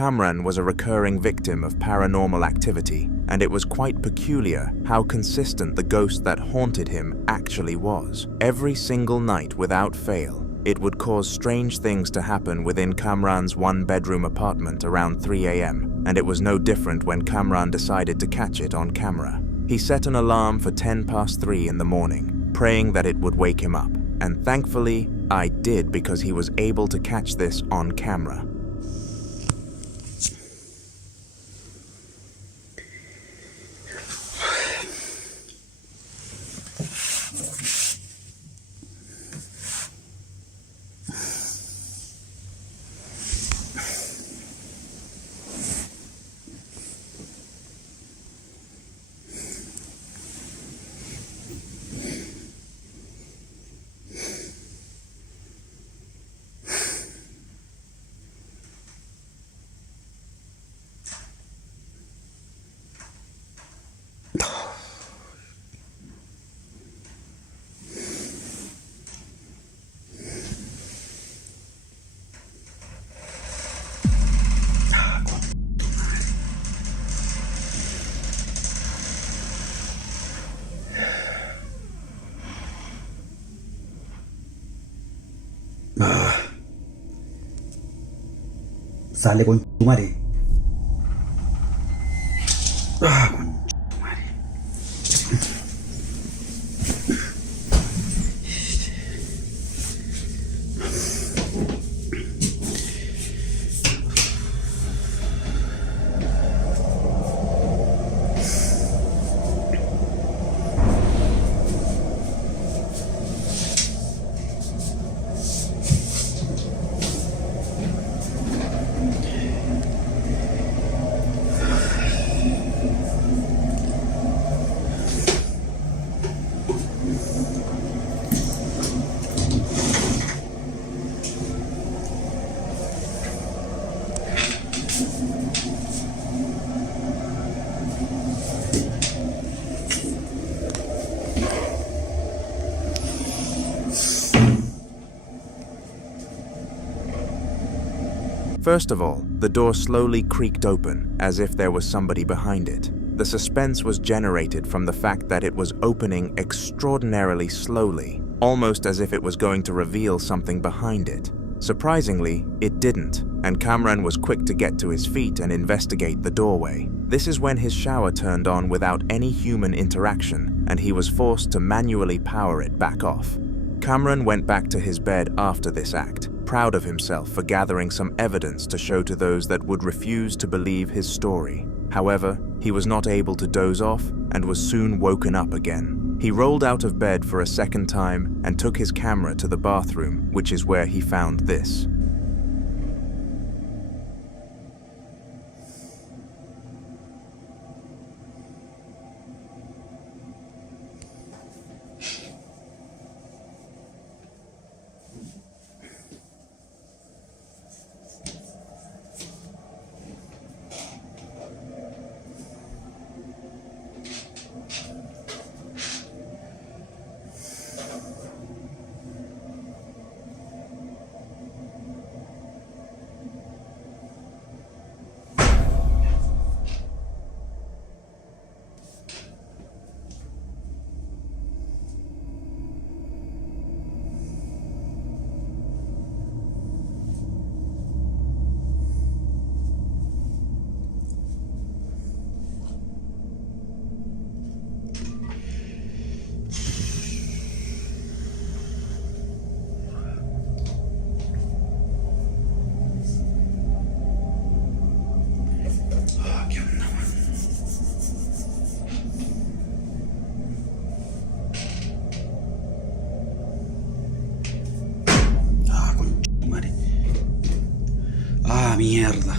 Kamran was a recurring victim of paranormal activity, and it was quite peculiar how consistent the ghost that haunted him actually was. Every single night without fail, it would cause strange things to happen within Kamran's one-bedroom apartment around 3 a.m., and it was no different when Kamran decided to catch it on camera. He set an alarm for 3 in the morning, praying that it would wake him up, and thankfully, I did, because he was able to catch this on camera. Sale con tu madre. First of all, the door slowly creaked open, as if there was somebody behind it. The suspense was generated from the fact that it was opening extraordinarily slowly, almost as if it was going to reveal something behind it. Surprisingly, it didn't, and Kamran was quick to get to his feet and investigate the doorway. This is when his shower turned on without any human interaction, and he was forced to manually power it back off. Kamran went back to his bed after this act, proud of himself for gathering some evidence to show to those that would refuse to believe his story. However, he was not able to doze off and was soon woken up again. He rolled out of bed for a second time and took his camera to the bathroom, which is where he found this. Mierda.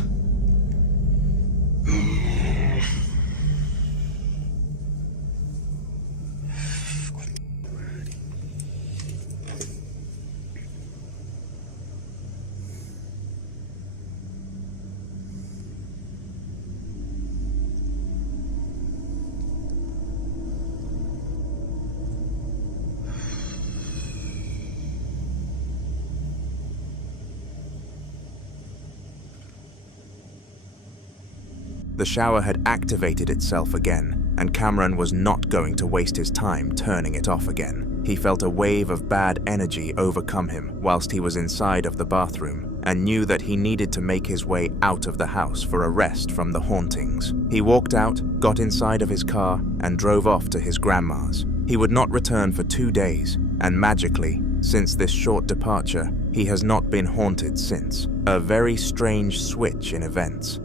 The shower had activated itself again, and Cameron was not going to waste his time turning it off again. He felt a wave of bad energy overcome him whilst he was inside of the bathroom, and knew that he needed to make his way out of the house for a rest from the hauntings. He walked out, got inside of his car, and drove off to his grandma's. He would not return for 2 days, and magically, since this short departure, he has not been haunted since. A very strange switch in events.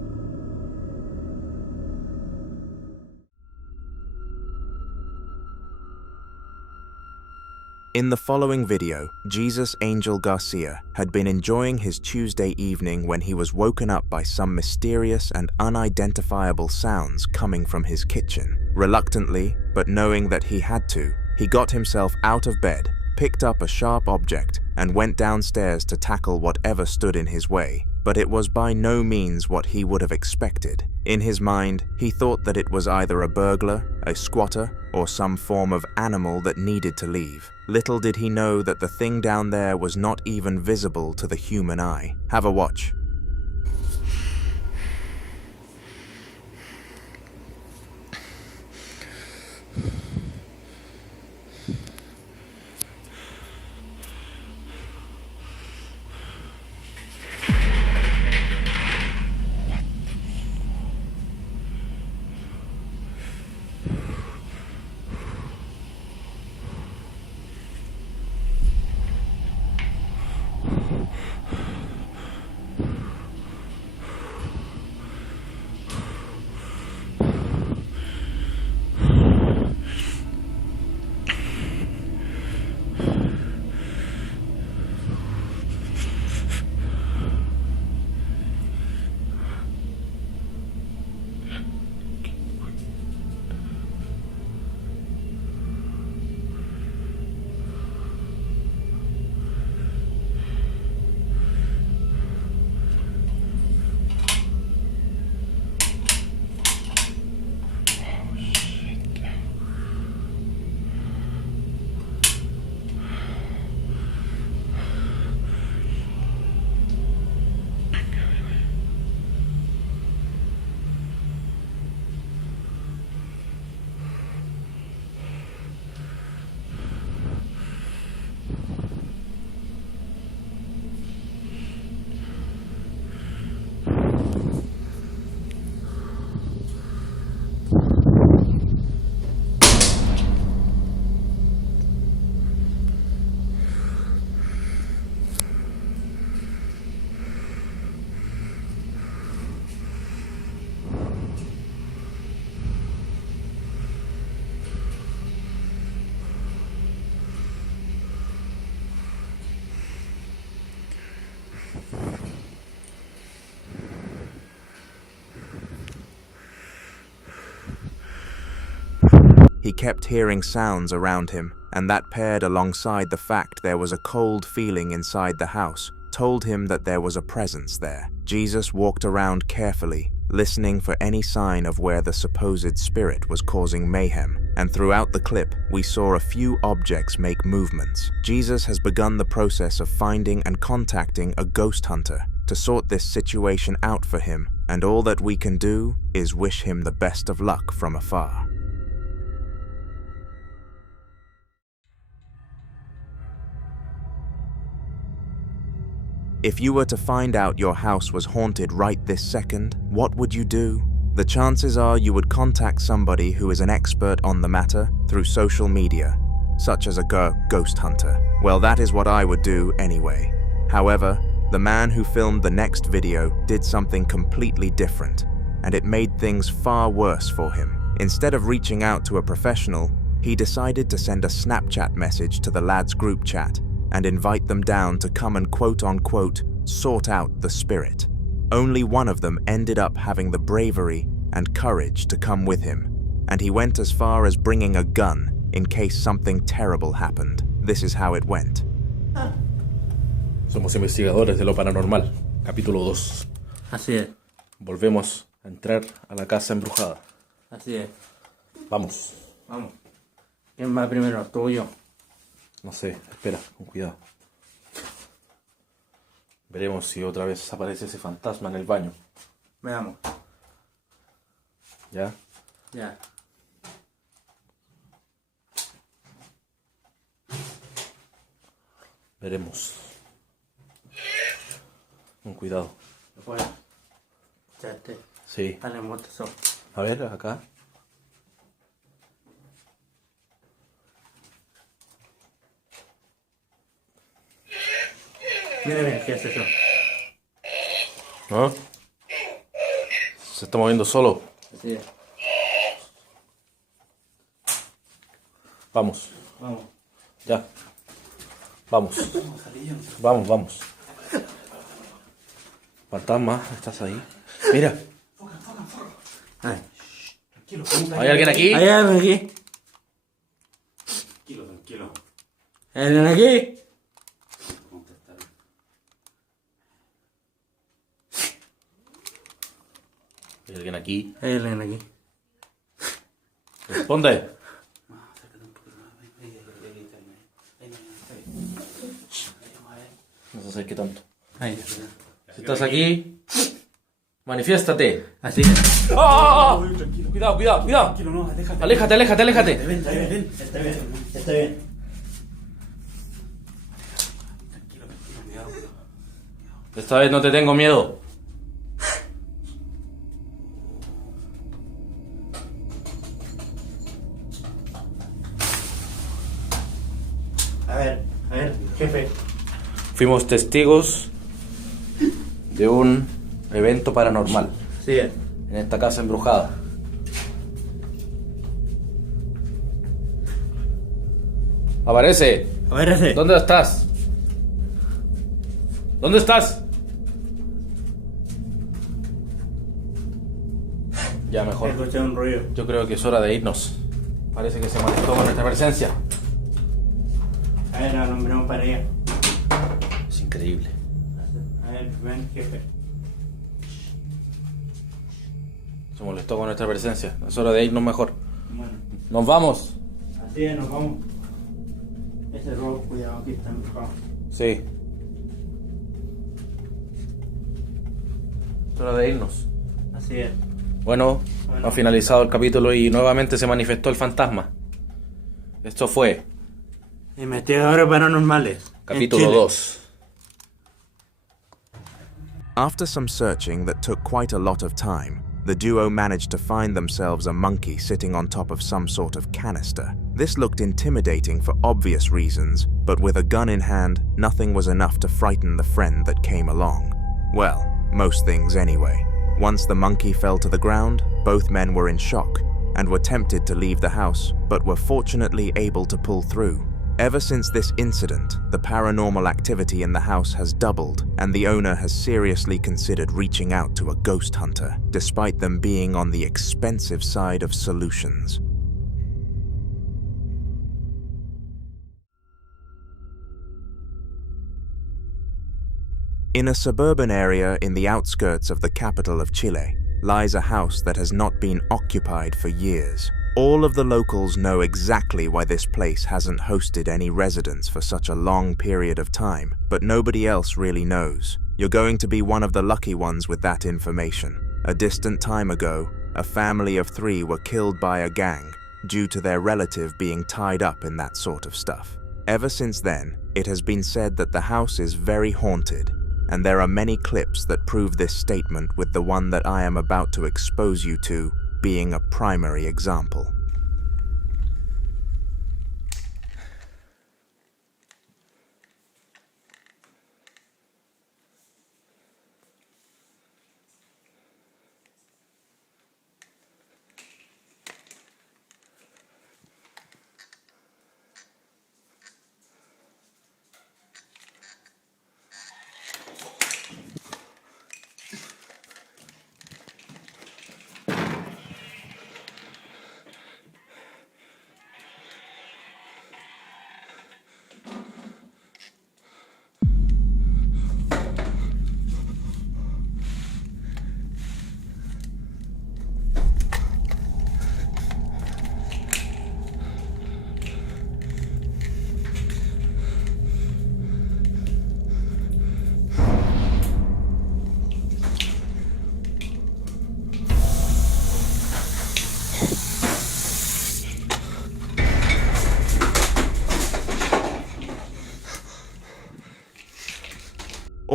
In the following video, Jesus Angel Garcia had been enjoying his Tuesday evening when he was woken up by some mysterious and unidentifiable sounds coming from his kitchen. Reluctantly, but knowing that he had to, he got himself out of bed, picked up a sharp object, and went downstairs to tackle whatever stood in his way. But it was by no means what he would have expected. In his mind, he thought that it was either a burglar, a squatter, or some form of animal that needed to leave. Little did he know that the thing down there was not even visible to the human eye. Have a watch. He kept hearing sounds around him, and that paired alongside the fact there was a cold feeling inside the house, told him that there was a presence there. Jesus walked around carefully, listening for any sign of where the supposed spirit was causing mayhem, and throughout the clip, we saw a few objects make movements. Jesus has begun the process of finding and contacting a ghost hunter to sort this situation out for him, and all that we can do is wish him the best of luck from afar. If you were to find out your house was haunted right this second, what would you do? The chances are you would contact somebody who is an expert on the matter through social media, such as a ghost hunter. Well, that is what I would do anyway. However, the man who filmed the next video did something completely different, and it made things far worse for him. Instead of reaching out to a professional, he decided to send a Snapchat message to the lads' group chat and invite them down to come and quote-unquote sort out the spirit. Only one of them ended up having the bravery and courage to come with him, and he went as far as bringing a gun in case something terrible happened. This is how it went. Somos investigadores de lo paranormal, capítulo 2. Así es, Volvemos a entrar a la casa embrujada. así es. Vamos. Vamos. ¿Quién va primero, tú o yo? No sé, espera, con cuidado. Veremos si otra vez aparece ese fantasma en el baño. Veamos. ¿Ya? Ya. Veremos. Con cuidado. Bueno. Escuchaste. Sí. Dale, muestra eso. A ver, acá. Mira bien, ¿qué es eso? ¿No? Se está moviendo solo. Así es. Vamos. Vamos. Ya. Vamos. Vamos, vamos. Fantasma, ¿estás ahí? Mira, Ay. ¿hay alguien aquí? ¿Hay alguien aquí? Tranquilo. ¿Hay alguien aquí? ¿Hay alguien aquí? ¿Hay alguien aquí? Responde. No se acerque tanto. Ahí. Si estás aquí, manifiéstate. Así es. ¡Ah! Cuidado, cuidado, cuidado. Tranquilo, no, déjate. Aléjate, aléjate, aléjate. Ven. Está bien. Tranquilo, cuidado. Esta vez no te tengo miedo. A ver, jefe. Fuimos testigos de un evento paranormal Así es. en esta casa embrujada. Aparece. A ver ese. ¿Dónde estás? ¿Dónde estás? Ya mejor. Escuché un ruido. Yo creo que es hora de irnos. Parece que se molestó con nuestra presencia. A ver, ahora nos venimos para allá. Es increíble. A ver, ven, jefe. Se molestó con nuestra presencia. Es hora de irnos mejor. Bueno, ¡Nos vamos! así es, nos vamos. Ese robo, cuidado, aquí está embrujado. Sí. Es hora de irnos. Así es. Bueno, ha finalizado el capítulo y nuevamente se manifestó el fantasma. Esto fue Investigadores paranormales. capítulo en Chile. 2. After some searching that took quite a lot of time, the duo managed to find themselves a monkey sitting on top of some sort of canister. This looked intimidating for obvious reasons, but with a gun in hand, nothing was enough to frighten the friend that came along. Well, most things anyway. Once the monkey fell to the ground, both men were in shock and were tempted to leave the house, but were fortunately able to pull through. Ever since this incident, the paranormal activity in the house has doubled, and the owner has seriously considered reaching out to a ghost hunter, despite them being on the expensive side of solutions. In a suburban area in the outskirts of the capital of Chile lies a house that has not been occupied for years. All of the locals know exactly why this place hasn't hosted any residents for such a long period of time, but nobody else really knows. You're going to be one of the lucky ones with that information. A distant time ago, a family of 3 were killed by a gang due to their relative being tied up in that sort of stuff. Ever since then, it has been said that the house is very haunted, and there are many clips that prove this statement, with the one that I am about to expose you to being a primary example.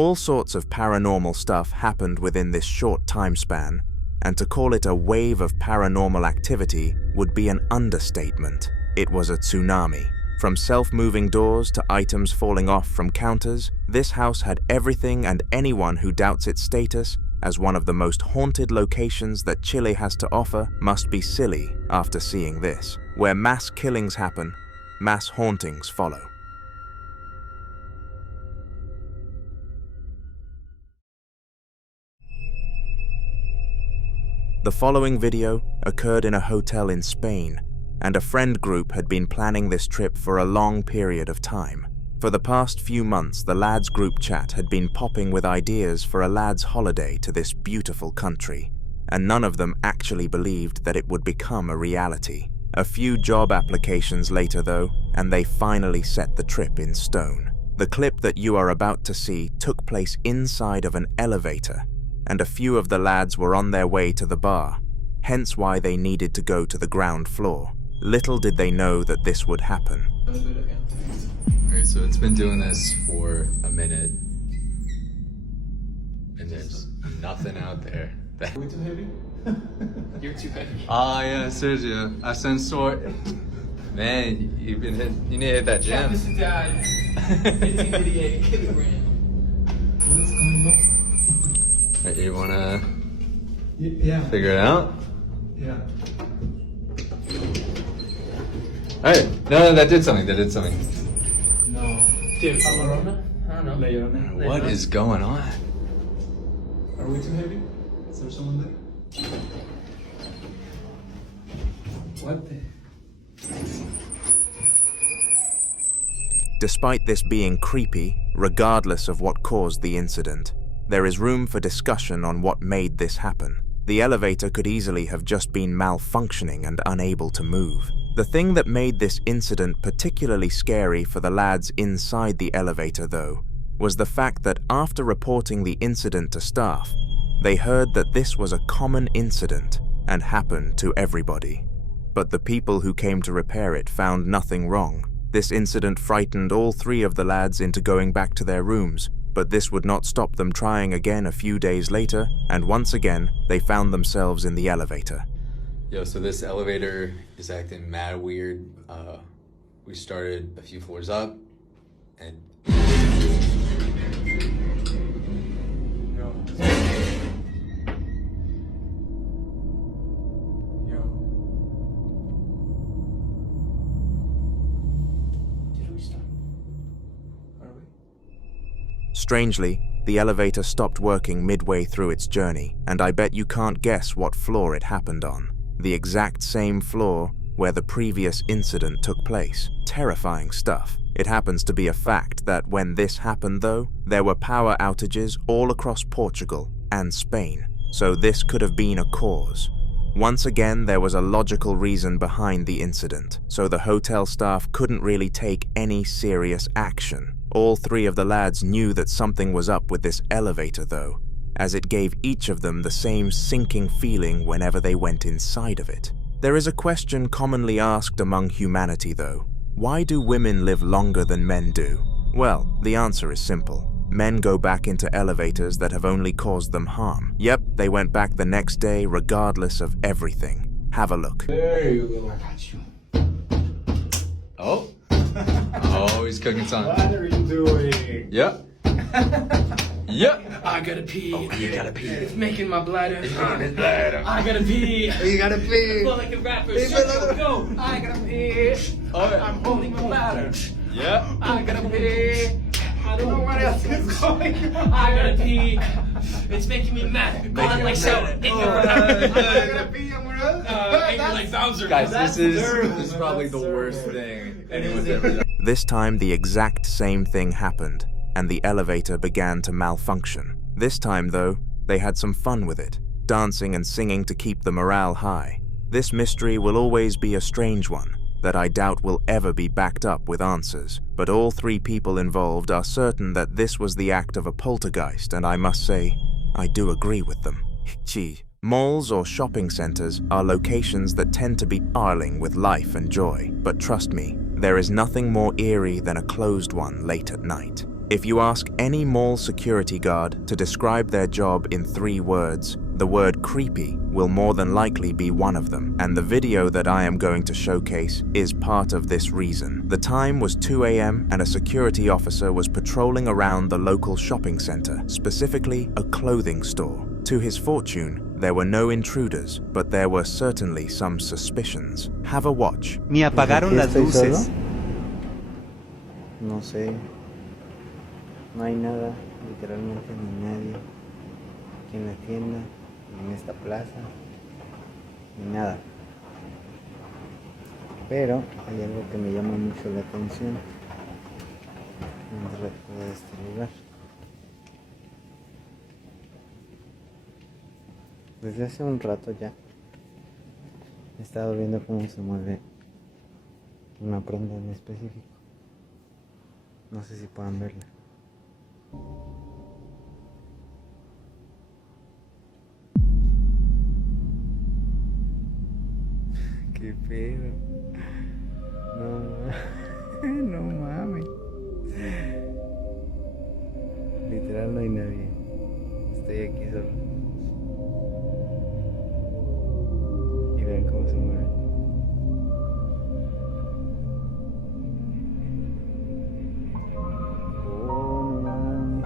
All sorts of paranormal stuff happened within this short time span, and to call it a wave of paranormal activity would be an understatement. It was a tsunami. From self-moving doors to items falling off from counters, this house had everything, and anyone who doubts its status as one of the most haunted locations that Chile has to offer must be silly after seeing this. Where mass killings happen, mass hauntings follow. The following video occurred in a hotel in Spain, and a friend group had been planning this trip for a long period of time. For the past few months, the lads' group chat had been popping with ideas for a lads' holiday to this beautiful country, and none of them actually believed that it would become a reality. A few job applications later though, and they finally set the trip in stone. The clip that you are about to see took place inside of an elevator, and a few of the lads were on their way to the bar, hence why they needed to go to the ground floor. Little did they know that this would happen. Alright, so it's been doing this for a minute, and there's nothing out there. Are we too heavy? You're too heavy. Ah, yeah, Sergio, ascensor. Man, you need to hit that gym. Mr. Dad, 1888 kilograms. What's going on? You wanna Yeah. figure it out? Yeah. Alright, no, that did something, No. Dude, Amarona? I don't know. Leona. What is going on? Are we too heavy? Is there someone there? What the? Despite this being creepy, regardless of what caused the incident, there is room for discussion on what made this happen. The elevator could easily have just been malfunctioning and unable to move. The thing that made this incident particularly scary for the lads inside the elevator, though, was the fact that after reporting the incident to staff, they heard that this was a common incident and happened to everybody. But the people who came to repair it found nothing wrong. This incident frightened all three of the lads into going back to their rooms, but this would not stop them trying again a few days later, and once again, they found themselves in the elevator. Yo, so this elevator is acting mad weird. We started a few floors up, and Strangely, the elevator stopped working midway through its journey, and I bet you can't guess what floor it happened on. The exact same floor where the previous incident took place. Terrifying stuff. It happens to be a fact that when this happened though, there were power outages all across Portugal and Spain, so this could have been a cause. Once again, there was a logical reason behind the incident, so the hotel staff couldn't really take any serious action. All three of the lads knew that something was up with this elevator though, as it gave each of them the same sinking feeling whenever they went inside of it. There is a question commonly asked among humanity though. Why do women live longer than men do? Well, the answer is simple. Men go back into elevators that have only caused them harm. Yep, they went back the next day regardless of everything. Have a look. There you go. I got you. oh, oh, he's cooking something. What are you doing? Yep. Yep. I gotta pee. Oh, you gotta pee. It's making my bladder. His bladder. I gotta pee. You gotta pee. Well, like a rapper. Go. I gotta pee. Oh, yeah. I'm holding my bladder. Yep. I gotta pee. I don't know what else is going. I gotta pee. It's making me mad. Go on like so. Oh, Angry like Bowser. Guys, this is probably the worst thing anyone's ever done. This time the exact same thing happened, and the elevator began to malfunction. This time though, they had some fun with it, dancing and singing to keep the morale high. This mystery will always be a strange one that I doubt will ever be backed up with answers, but all three people involved are certain that this was the act of a poltergeist, and I must say, I do agree with them. Gee, malls or shopping centers are locations that tend to be sparkling with life and joy, but trust me, there is nothing more eerie than a closed one late at night. If you ask any mall security guard to describe their job in 3 words, the word creepy will more than likely be one of them, and the video that I am going to showcase is part of this reason. The time was 2 a.m. and a security officer was patrolling around the local shopping center, specifically a clothing store. To his fortune, there were no intruders, but there were certainly some suspicions. Have a watch. Ni apagaron las luces. No sé. No hay nada, literalmente ni nadie. Aquí en la tienda, ni en esta plaza, ni nada. Pero hay algo que me llama mucho la atención dentro de este lugar. Desde hace un rato ya he estado viendo cómo se mueve una prenda en específico. No sé si puedan verla. Qué pedo. No mames. Literal no hay nadie. Estoy aquí solo. Y vean cómo se mueve. Oh, no mames.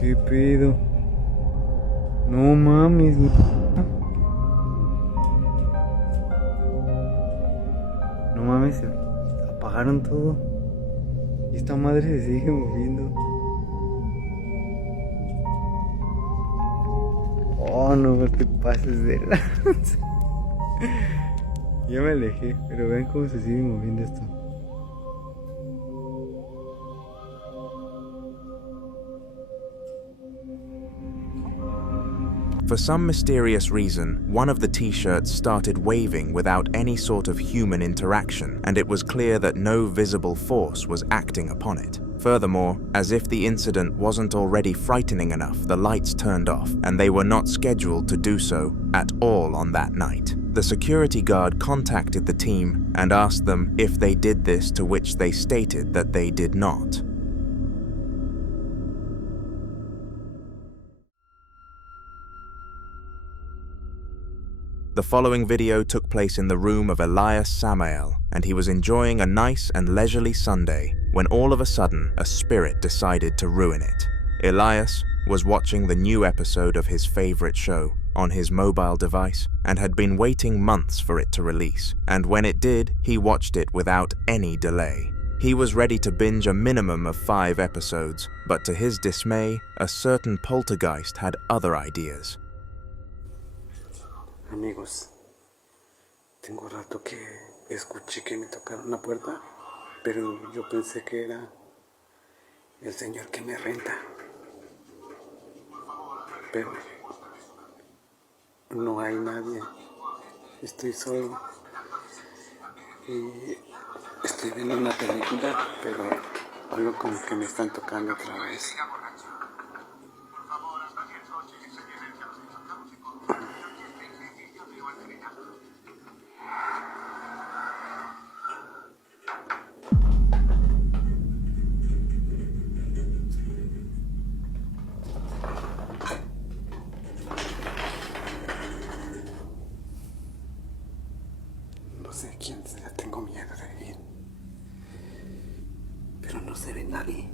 Qué pedo. No mames. No mames, se apagaron todo. Y esta madre se sigue moviendo. Oh, no te pases de lanza. Ya me alejé, pero ven cómo se sigue moviendo esto. For some mysterious reason, one of the t-shirts started waving without any sort of human interaction, and it was clear that no visible force was acting upon it. Furthermore, as if the incident wasn't already frightening enough, the lights turned off, and they were not scheduled to do so at all on that night. The security guard contacted the team and asked them if they did this, to which they stated that they did not. The following video took place in the room of Elias Samuel, and he was enjoying a nice and leisurely Sunday when all of a sudden a spirit decided to ruin it. Elias was watching the new episode of his favorite show on his mobile device and had been waiting months for it to release, and when it did, he watched it without any delay. He was ready to binge a minimum of 5 episodes, but to his dismay, a certain poltergeist had other ideas. Amigos, tengo rato que escuché que me tocaron la puerta, pero yo pensé que era el señor que me renta. Pero no hay nadie, estoy solo y estoy viendo una película, pero algo como que me están tocando otra vez. No sé quién sea, tengo miedo de ir, pero no se ve nadie.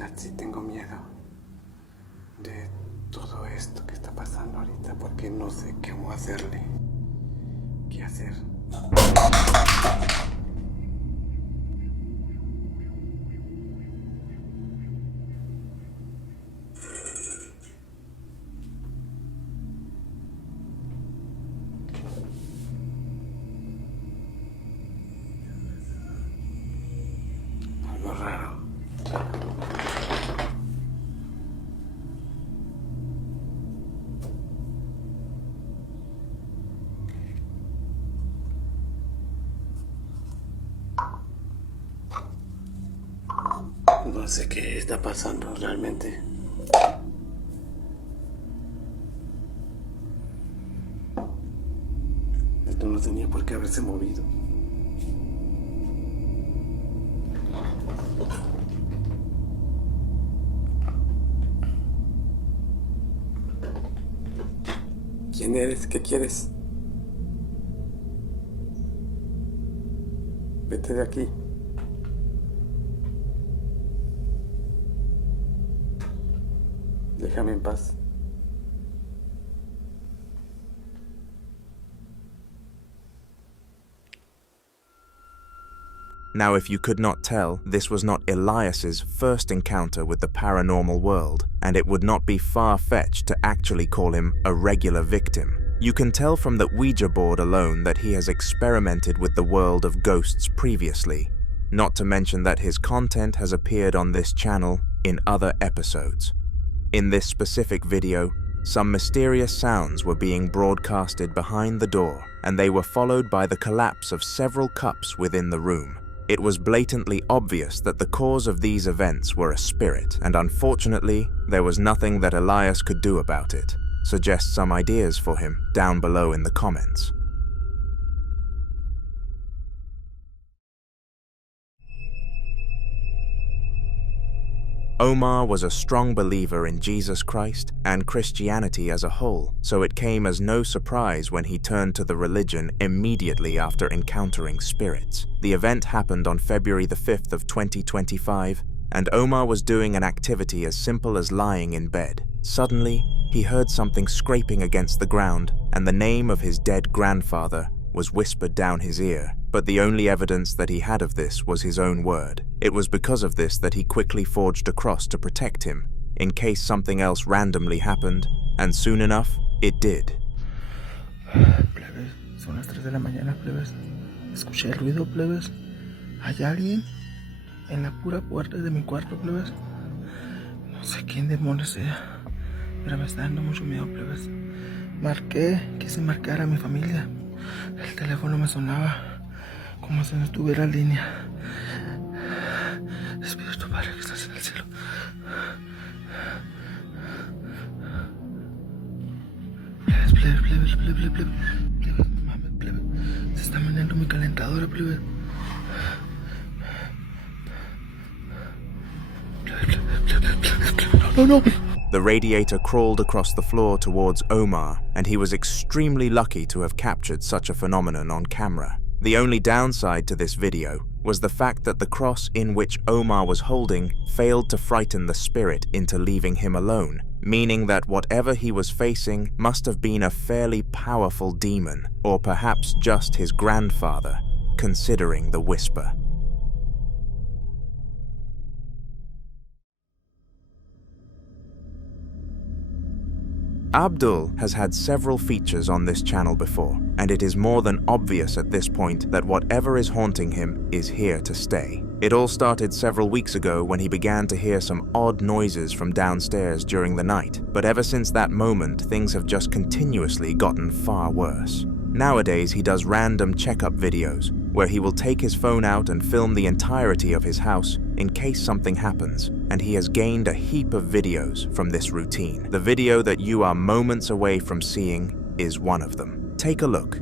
verdad sí tengo miedo de todo esto que está pasando ahorita porque no sé cómo hacerle. ¿Qué hacer? Algo raro. No sé qué está pasando realmente. Esto no tenía por qué haberse movido. ¿Quién eres? ¿Qué quieres? Vete de aquí. Déjame en paz. Now, if you could not tell, this was not Elias's first encounter with the paranormal world, and it would not be far-fetched to actually call him a regular victim. You can tell from the Ouija board alone that he has experimented with the world of ghosts previously, not to mention that his content has appeared on this channel in other episodes. In this specific video, some mysterious sounds were being broadcasted behind the door, and they were followed by the collapse of several cups within the room. It was blatantly obvious that the cause of these events were a spirit, and unfortunately, there was nothing that Elias could do about it. Suggest some ideas for him down below in the comments. Omar was a strong believer in Jesus Christ and Christianity as a whole, so it came as no surprise when he turned to the religion immediately after encountering spirits. The event happened on February the 5th of 2025, and Omar was doing an activity as simple as lying in bed. Suddenly, he heard something scraping against the ground, and the name of his dead grandfather was whispered down his ear, but the only evidence that he had of this was his own word. It was because of this that he quickly forged a cross to protect him, in case something else randomly happened, and soon enough, it did. Plebes, son las 3 de la mañana, plebes. Escuché el ruido, plebes. ¿Hay alguien en la pura puerta de mi cuarto, plebes? No sé quién demonios sea, pero me está dando mucho miedo, plebes. Marqué, quise marcar a mi familia. El teléfono me sonaba como si no estuviera en línea. Espíritu Padre que estás en el cielo. Plebes, no mames, plebes. Se está meneando mi calentadora, plebes. No. The radiator crawled across the floor towards Omar, and he was extremely lucky to have captured such a phenomenon on camera. The only downside to this video was the fact that the cross in which Omar was holding failed to frighten the spirit into leaving him alone, meaning that whatever he was facing must have been a fairly powerful demon, or perhaps just his grandfather, considering the whisper. Abdul has had several features on this channel before, and it is more than obvious at this point that whatever is haunting him is here to stay. It all started several weeks ago when he began to hear some odd noises from downstairs during the night, but ever since that moment, things have just continuously gotten far worse. Nowadays, he does random checkup videos, where he will take his phone out and film the entirety of his house in case something happens, and he has gained a heap of videos from this routine. The video that you are moments away from seeing is one of them. Take a look.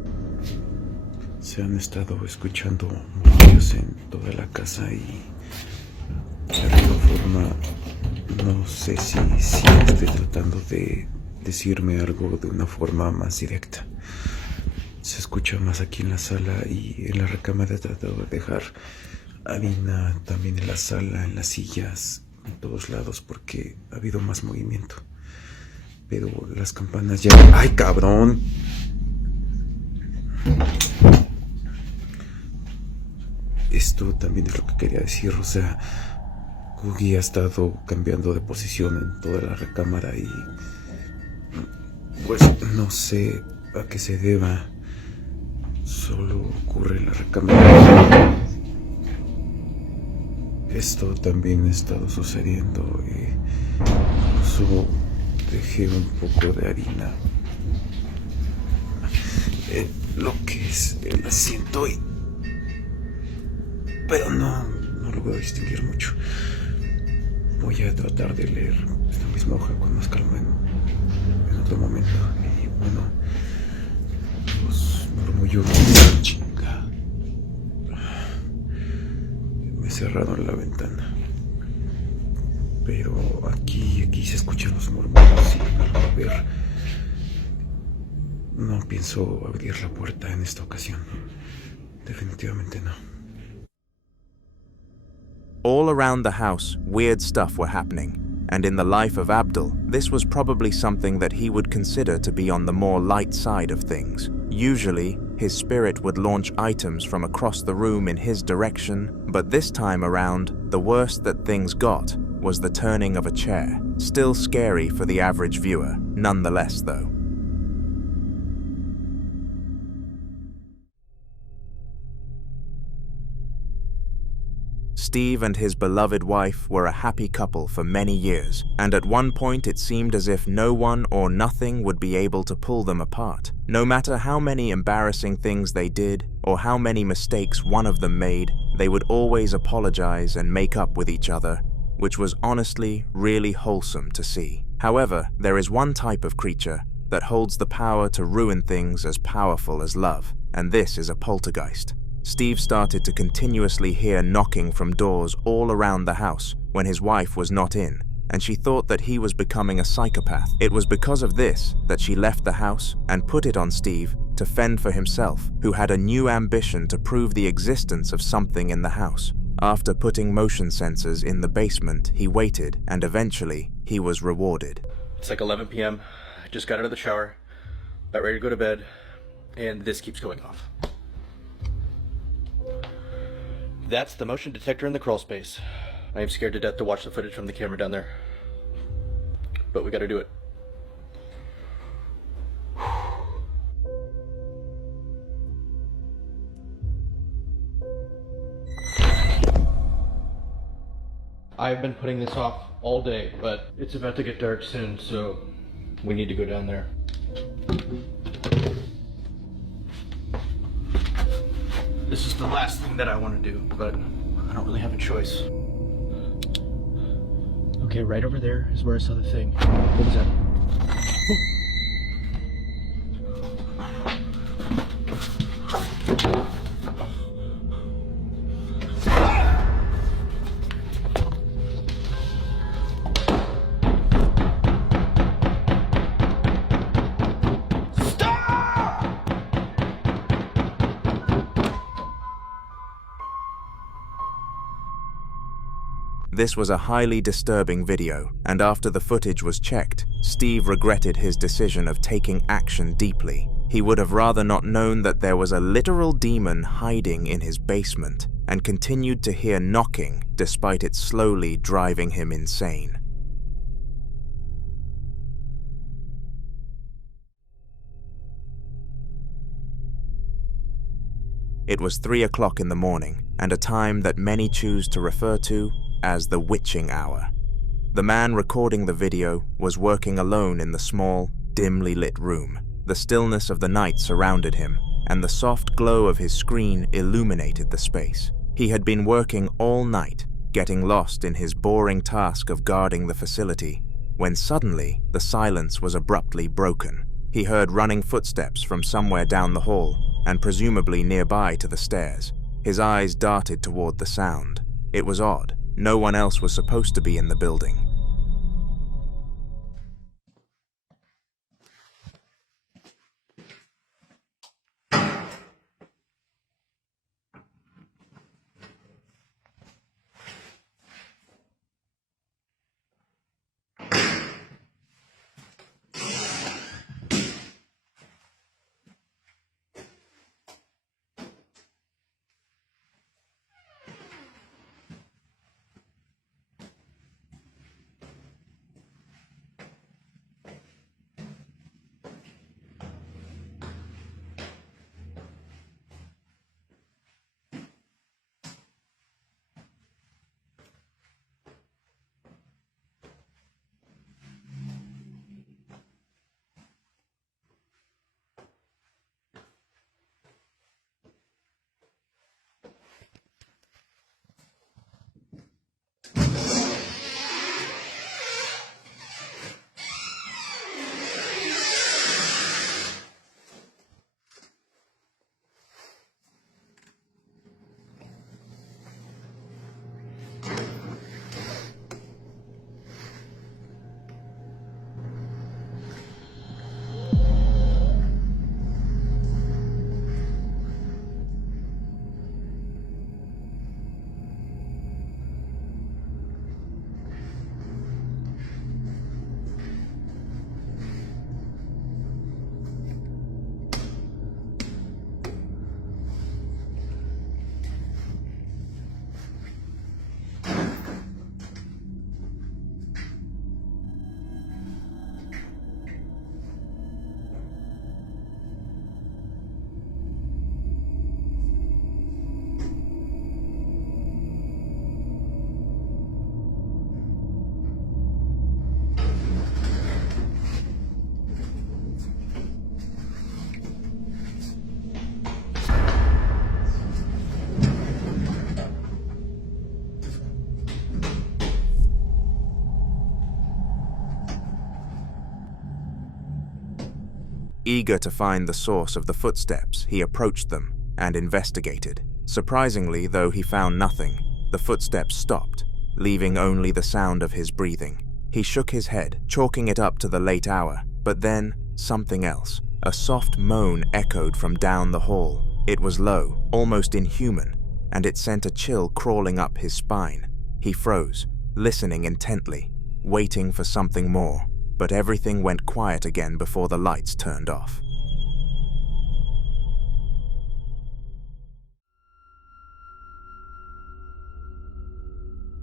Se han estado escuchando ruidos en toda la casa y de alguna forma no sé si esté tratando de decirme algo de una forma más directa. Se escucha más aquí en la sala y en la recámara he tratado de dejar harina también en la sala, en las sillas, en todos lados porque ha habido más movimiento. Pero las campanas ya... ¡Ay, cabrón! Esto también es lo que quería decir, o sea, Cookie ha estado cambiando de posición en toda la recámara y... pues no sé a qué se deba. Solo ocurre en la recámara. Esto también ha estado sucediendo. Incluso dejé un poco de harina en lo que es el asiento y... pero no lo puedo distinguir mucho. Voy a tratar de leer esta misma hoja con más calma en otro momento. Y bueno, los murmullos... Chinga. Me cerraron la ventana. Pero aquí se escuchan los murmullos y a ver, no pienso abrir la puerta en esta ocasión. Definitivamente no. All around the house, weird stuff were happening, and in the life of Abdul, this was probably something that he would consider to be on the more light side of things. Usually, his spirit would launch items from across the room in his direction, but this time around, the worst that things got was the turning of a chair. Still scary for the average viewer, nonetheless though. Steve and his beloved wife were a happy couple for many years, and at one point it seemed as if no one or nothing would be able to pull them apart. No matter how many embarrassing things they did, or how many mistakes one of them made, they would always apologize and make up with each other, which was honestly really wholesome to see. However, there is one type of creature that holds the power to ruin things as powerful as love, and this is a poltergeist. Steve started to continuously hear knocking from doors all around the house when his wife was not in, and she thought that he was becoming a psychopath. It was because of this that she left the house and put it on Steve to fend for himself, who had a new ambition to prove the existence of something in the house. After putting motion sensors in the basement, he waited, and eventually, he was rewarded. It's like 11 p.m. I just got out of the shower, about ready to go to bed, and this keeps going off. That's the motion detector in the crawl space. I am scared to death to watch the footage from the camera down there. But we gotta do it. I've been putting this off all day, but it's about to get dark soon, so we need to go down there. This is the last thing that I want to do, but I don't really have a choice. Okay, right over there is where I saw the thing. What was that? This was a highly disturbing video, and after the footage was checked, Steve regretted his decision of taking action deeply. He would have rather not known that there was a literal demon hiding in his basement, and continued to hear knocking despite it slowly driving him insane. It was 3 o'clock in the morning, and a time that many choose to refer to as the witching hour. The man recording the video was working alone in the small, dimly lit room. The stillness of the night surrounded him, and the soft glow of his screen illuminated the space. He had been working all night, getting lost in his boring task of guarding the facility, when suddenly the silence was abruptly broken. He heard running footsteps from somewhere down the hall, and presumably nearby to the stairs. His eyes darted toward the sound. It was odd. No one else was supposed to be in the building. Eager to find the source of the footsteps, he approached them and investigated. Surprisingly, though he found nothing, the footsteps stopped, leaving only the sound of his breathing. He shook his head, chalking it up to the late hour, but then something else. A soft moan echoed from down the hall. It was low, almost inhuman, and it sent a chill crawling up his spine. He froze, listening intently, waiting for something more, but everything went quiet again before the lights turned off.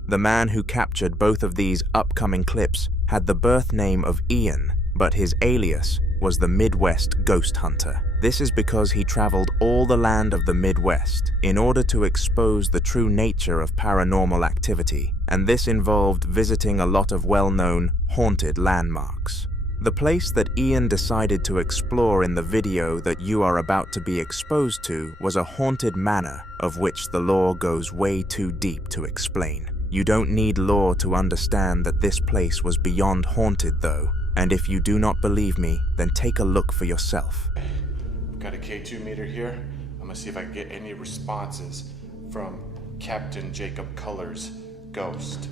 The man who captured both of these upcoming clips had the birth name of Ian, but his alias was the Midwest Ghost Hunter. This is because he traveled all the land of the Midwest in order to expose the true nature of paranormal activity, and this involved visiting a lot of well-known haunted landmarks. The place that Ian decided to explore in the video that you are about to be exposed to was a haunted manor of which the lore goes way too deep to explain. You don't need lore to understand that this place was beyond haunted though, and if you do not believe me, then take a look for yourself. I've got a K2 meter here. I'm gonna see if I can get any responses from Captain Jacob Colors' ghost.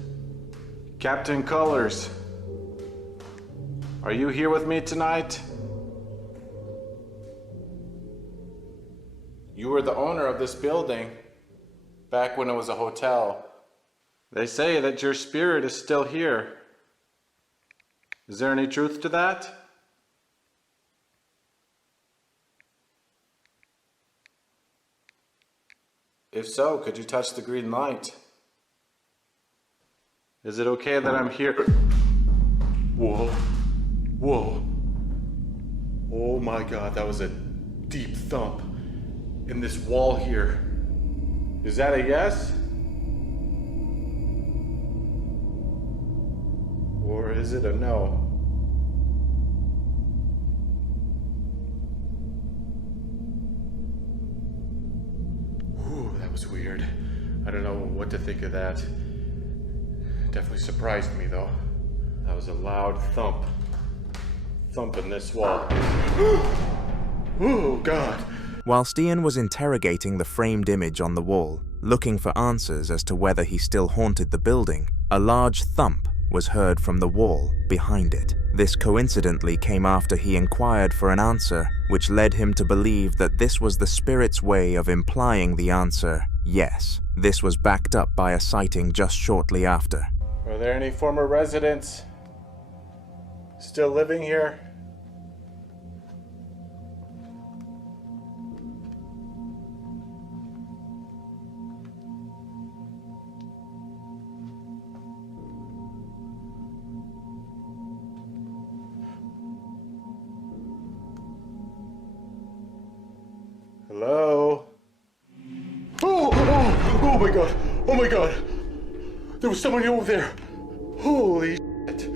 Captain Colors, are you here with me tonight? You were the owner of this building back when it was a hotel. They say that your spirit is still here. Is there any truth to that? If so, could you touch the green light? Is it okay that I'm here? Whoa. Whoa. Oh my God, that was a deep thump in this wall here. Is that a yes? Or is it a no? Ooh, that was weird. I don't know what to think of that. Definitely surprised me though. That was a loud thump. Thump in this wall. Oh God. Whilst Ian was interrogating the framed image on the wall, looking for answers as to whether he still haunted the building, a large thump was heard from the wall behind it. This coincidentally came after he inquired for an answer, which led him to believe that this was the spirit's way of implying the answer, yes. This was backed up by a sighting just shortly after. Are there any former residents still living here? Hello? Oh my God! Oh my God! There was somebody over there! Holy shit!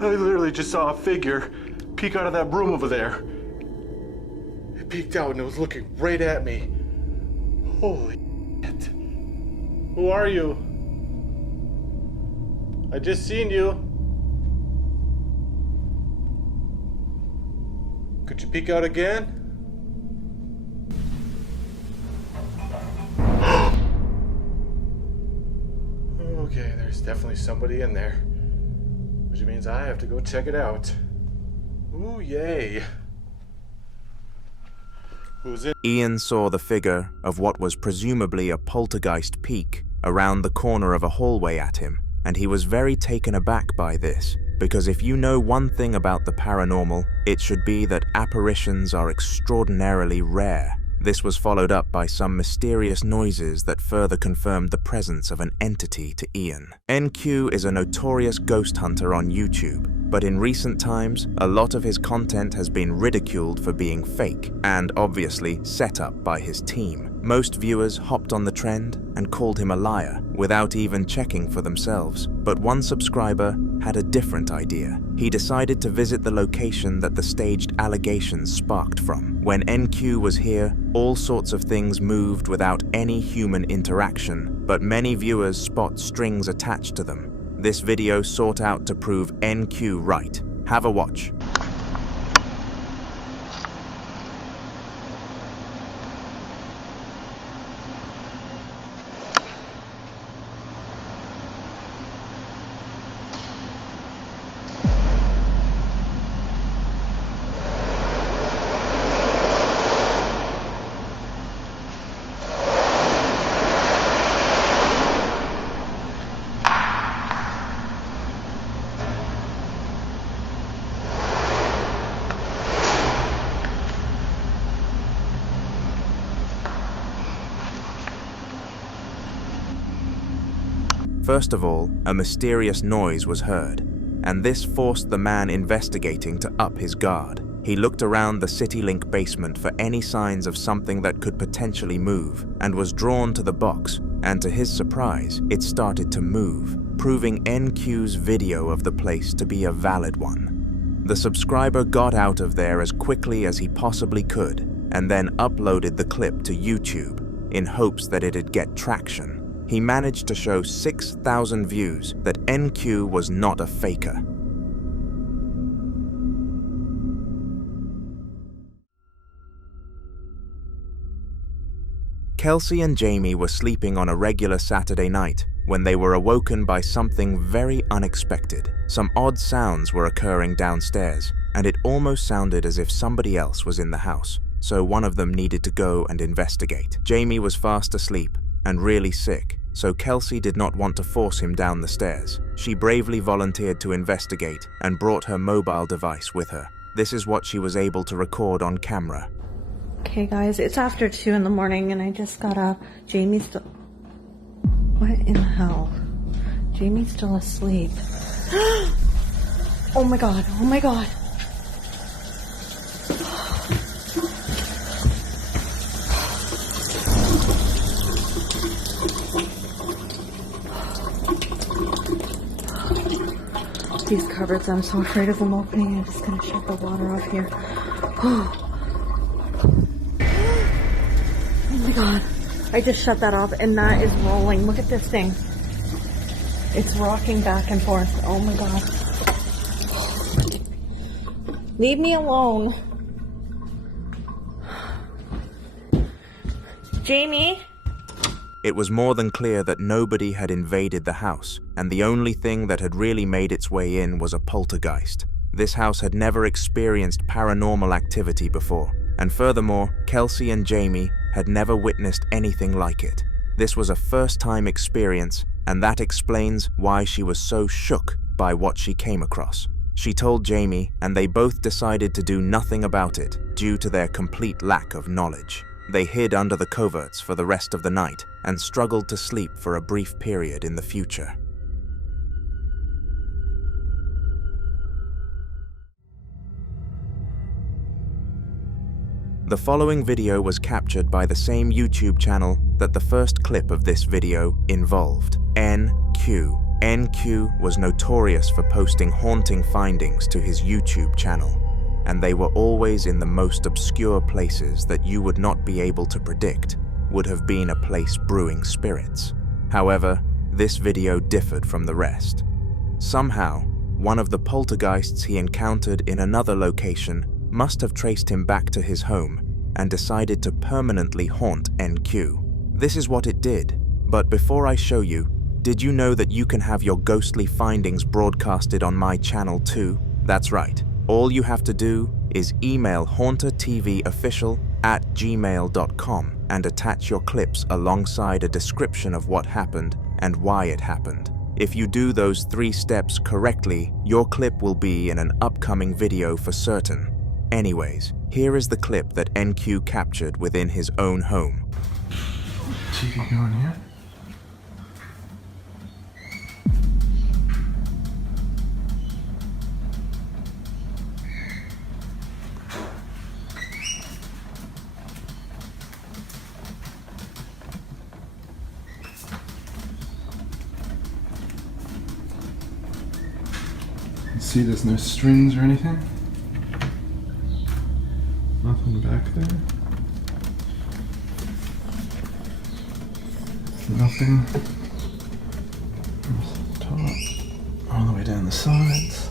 I literally just saw a figure peek out of that room over there. It peeked out and it was looking right at me. Holy shit! Who are you? I just seen you. Could you peek out again? Okay, there's definitely somebody in there, which means I have to go check it out. Ooh, yay. Who's in? Ian saw the figure of what was presumably a poltergeist peek around the corner of a hallway at him, and he was very taken aback by this, because if you know one thing about the paranormal, it should be that apparitions are extraordinarily rare. This was followed up by some mysterious noises that further confirmed the presence of an entity to Ian. NQ is a notorious ghost hunter on YouTube, but in recent times, a lot of his content has been ridiculed for being fake, and obviously set up by his team. Most viewers hopped on the trend and called him a liar, without even checking for themselves. But one subscriber had a different idea. He decided to visit the location that the staged allegations sparked from. When NQ was here, all sorts of things moved without any human interaction, but many viewers spot strings attached to them. This video sought out to prove NQ right. Have a watch. First of all, a mysterious noise was heard, and this forced the man investigating to up his guard. He looked around the CityLink basement for any signs of something that could potentially move, and was drawn to the box, and to his surprise, it started to move, proving NQ's video of the place to be a valid one. The subscriber got out of there as quickly as he possibly could, and then uploaded the clip to YouTube, in hopes that it'd get traction. He managed to show 6,000 views that NQ was not a faker. Kelsey and Haimey were sleeping on a regular Saturday night when they were awoken by something very unexpected. Some odd sounds were occurring downstairs, and it almost sounded as if somebody else was in the house, so one of them needed to go and investigate. Haimey was fast asleep and really sick, so Kelsey did not want to force him down the stairs. She bravely volunteered to investigate and brought her mobile device with her. This is what she was able to record on camera. Okay guys, it's after 2 in the morning and I just got up. Haimey's still... What in the hell? Haimey's still asleep. Oh my god, oh my god. These cupboards, I'm so afraid of them opening. I'm just gonna shut the water off here. Oh my god. I just shut that off and that is rolling. Look at this thing. It's rocking back and forth. Oh my god. Leave me alone. Haimey? It was more than clear that nobody had invaded the house, and the only thing that had really made its way in was a poltergeist. This house had never experienced paranormal activity before, and furthermore, Kelsey and Haimey had never witnessed anything like it. This was a first-time experience, and that explains why she was so shook by what she came across. She told Haimey, and they both decided to do nothing about it due to their complete lack of knowledge. They hid under the coverts for the rest of the night and struggled to sleep for a brief period in the future. The following video was captured by the same YouTube channel that the first clip of this video involved, NQ. NQ was notorious for posting haunting findings to his YouTube channel, and they were always in the most obscure places that you would not be able to predict would have been a place brewing spirits. However, this video differed from the rest. Somehow, one of the poltergeists he encountered in another location must have traced him back to his home and decided to permanently haunt NQ. This is what it did, but before I show you, did you know that you can have your ghostly findings broadcasted on my channel too? That's right. All you have to do is email hauntertvofficial@gmail.com and attach your clips alongside a description of what happened and why it happened. If you do those 3 steps correctly, your clip will be in an upcoming video for certain. Anyways, here is the clip that NQ captured within his own home. TV going here? See, there's no strings or anything. Nothing back there. Nothing from the top all the way down the sides.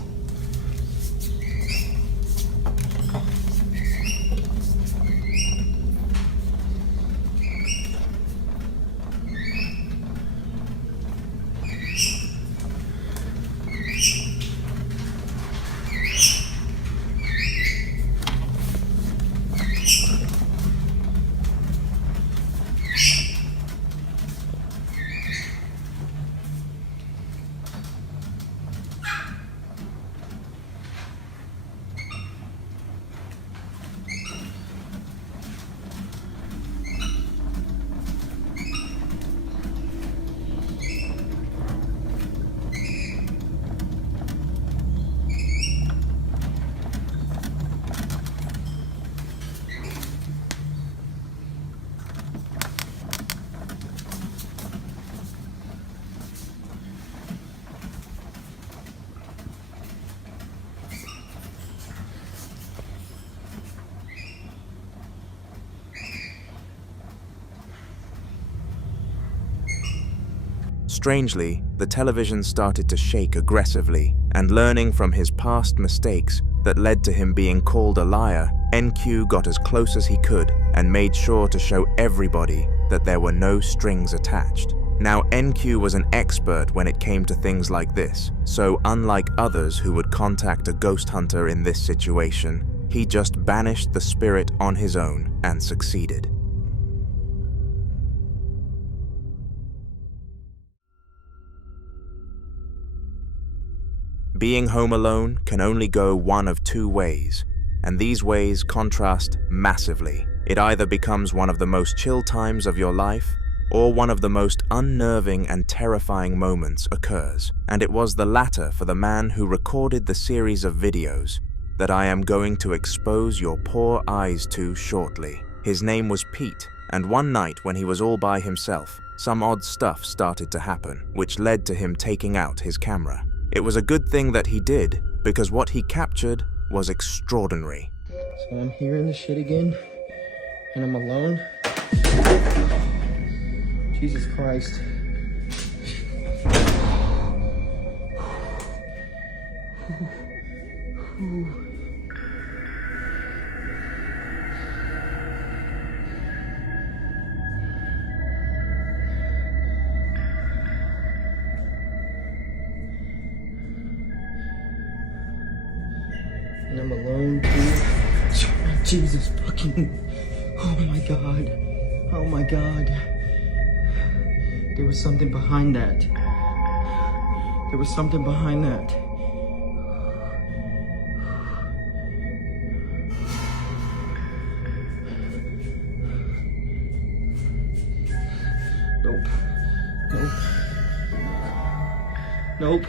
Strangely, the television started to shake aggressively, and learning from his past mistakes that led to him being called a liar, NQ got as close as he could and made sure to show everybody that there were no strings attached. Now, NQ was an expert when it came to things like this, so unlike others who would contact a ghost hunter in this situation, he just banished the spirit on his own and succeeded. Being home alone can only go one of two ways, and these ways contrast massively. It either becomes one of the most chill times of your life, or one of the most unnerving and terrifying moments occurs, and it was the latter for the man who recorded the series of videos that I am going to expose your poor eyes to shortly. His name was Pete, and one night when he was all by himself, some odd stuff started to happen, which led to him taking out his camera. It was a good thing that he did, because what he captured was extraordinary. So I'm hearing the shit again, and I'm alone. Jesus Christ. And I'm alone too. Jesus fucking. Oh my God. Oh my God. There was something behind that. There was something behind that. Nope. Nope. Nope.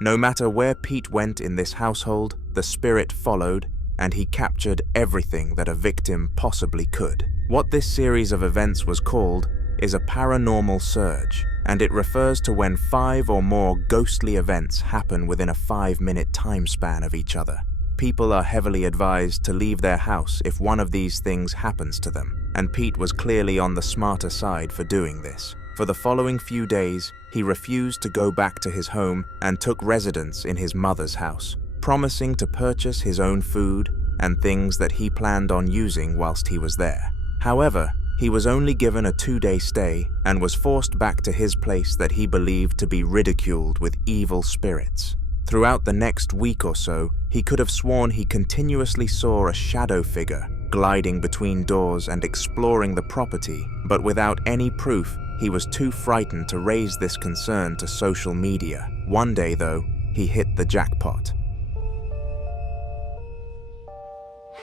No matter where Pete went in this household, the spirit followed, and he captured everything that a victim possibly could. What this series of events was called is a paranormal surge, and it refers to when 5 or more ghostly events happen within a 5-minute time span of each other. People are heavily advised to leave their house if one of these things happens to them, and Pete was clearly on the smarter side for doing this. For the following few days, he refused to go back to his home and took residence in his mother's house, promising to purchase his own food and things that he planned on using whilst he was there. However, he was only given a 2-day stay and was forced back to his place that he believed to be ridiculed with evil spirits. Throughout the next week or so, he could have sworn he continuously saw a shadow figure gliding between doors and exploring the property, but without any proof, he was too frightened to raise this concern to social media. One day, though, he hit the jackpot.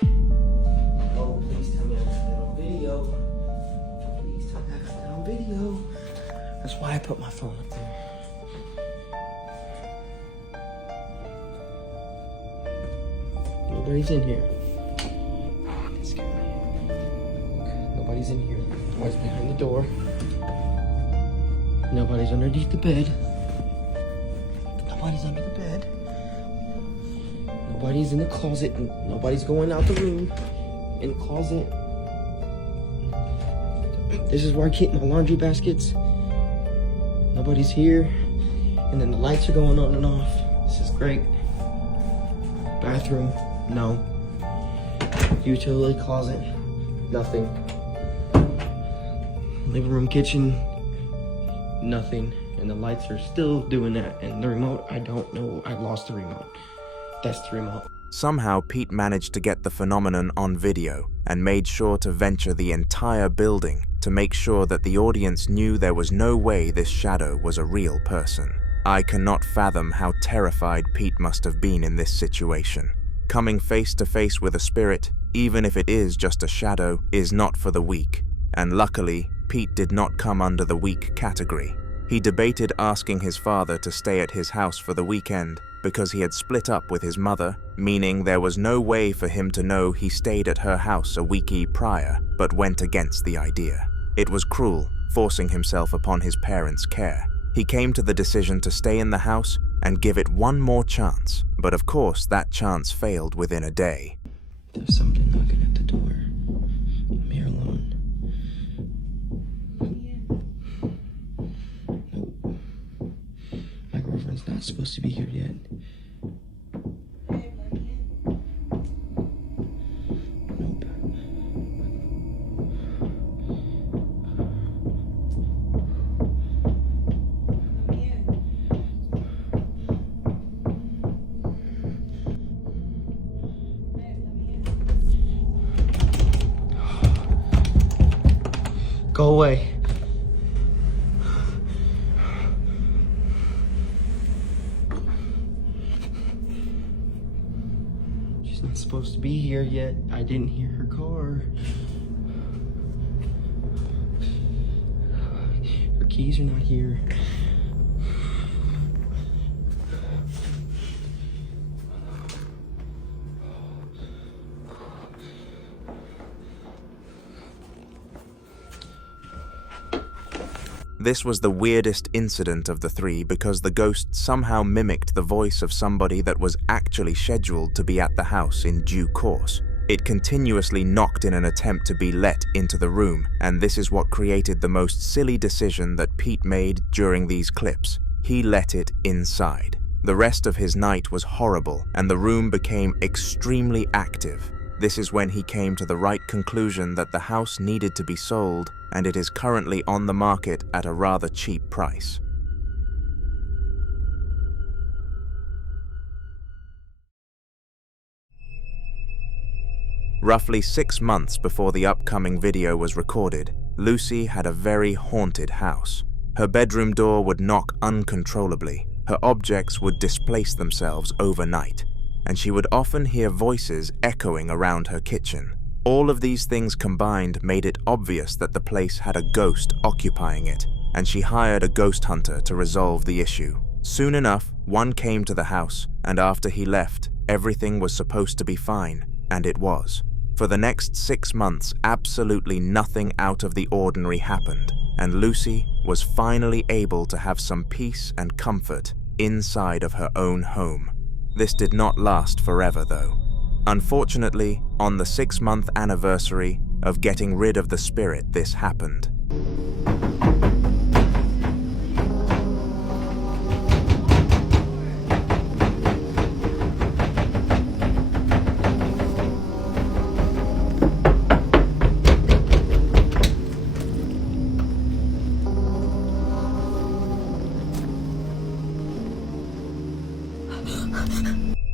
Oh, please tell me I got that on video. Please tell me I got that on video. That's why I put my phone up there. Nobody's in here. That scared me. Nobody's in here. Nobody's behind the door. Nobody's underneath the bed. Nobody's under the bed. Nobody's in the closet. Nobody's going out the room. In the closet. This is where I keep my laundry baskets. Nobody's here. And then the lights are going on and off. This is great. Bathroom. No. Utility closet. Nothing. Living room, kitchen. Nothing. And the lights are still doing that. And the remote, I don't know. I lost the remote. That's the remote. Somehow, Pete managed to get the phenomenon on video and made sure to venture the entire building to make sure that the audience knew there was no way this shadow was a real person. I cannot fathom how terrified Pete must have been in this situation. Coming face to face with a spirit, even if it is just a shadow, is not for the weak, and luckily, Pete did not come under the weak category. He debated asking his father to stay at his house for the weekend because he had split up with his mother, meaning there was no way for him to know he stayed at her house a week prior, but went against the idea. It was cruel, forcing himself upon his parents' care. He came to the decision to stay in the house and give it one more chance, but of course that chance failed within a day. There's something knocking at the door. not supposed to be here yet. Nope. Go away. She's not supposed to be here yet. I didn't hear her car. Her keys are not here. This was the weirdest incident of the three because the ghost somehow mimicked the voice of somebody that was actually scheduled to be at the house in due course. It continuously knocked in an attempt to be let into the room, and this is what created the most silly decision that Pete made during these clips. He let it inside. The rest of his night was horrible, and the room became extremely active. This is when he came to the right conclusion that the house needed to be sold, and it is currently on the market at a rather cheap price. Roughly 6 months before the upcoming video was recorded, Lucy had a very haunted house. Her bedroom door would knock uncontrollably, her objects would displace themselves overnight, and she would often hear voices echoing around her kitchen. All of these things combined made it obvious that the place had a ghost occupying it, and she hired a ghost hunter to resolve the issue. Soon enough, one came to the house, and after he left, everything was supposed to be fine, and it was. For the next 6 months, absolutely nothing out of the ordinary happened, and Lucy was finally able to have some peace and comfort inside of her own home. This did not last forever, though. Unfortunately, on the 6-month anniversary of getting rid of the spirit, this happened.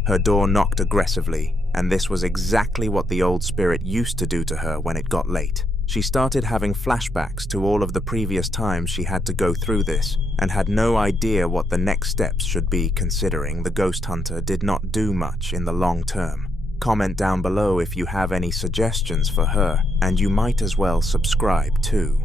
Her door knocked aggressively, and this was exactly what the old spirit used to do to her when it got late. She started having flashbacks to all of the previous times she had to go through this, and had no idea what the next steps should be, considering the ghost hunter did not do much in the long term. Comment down below if you have any suggestions for her, and you might as well subscribe too.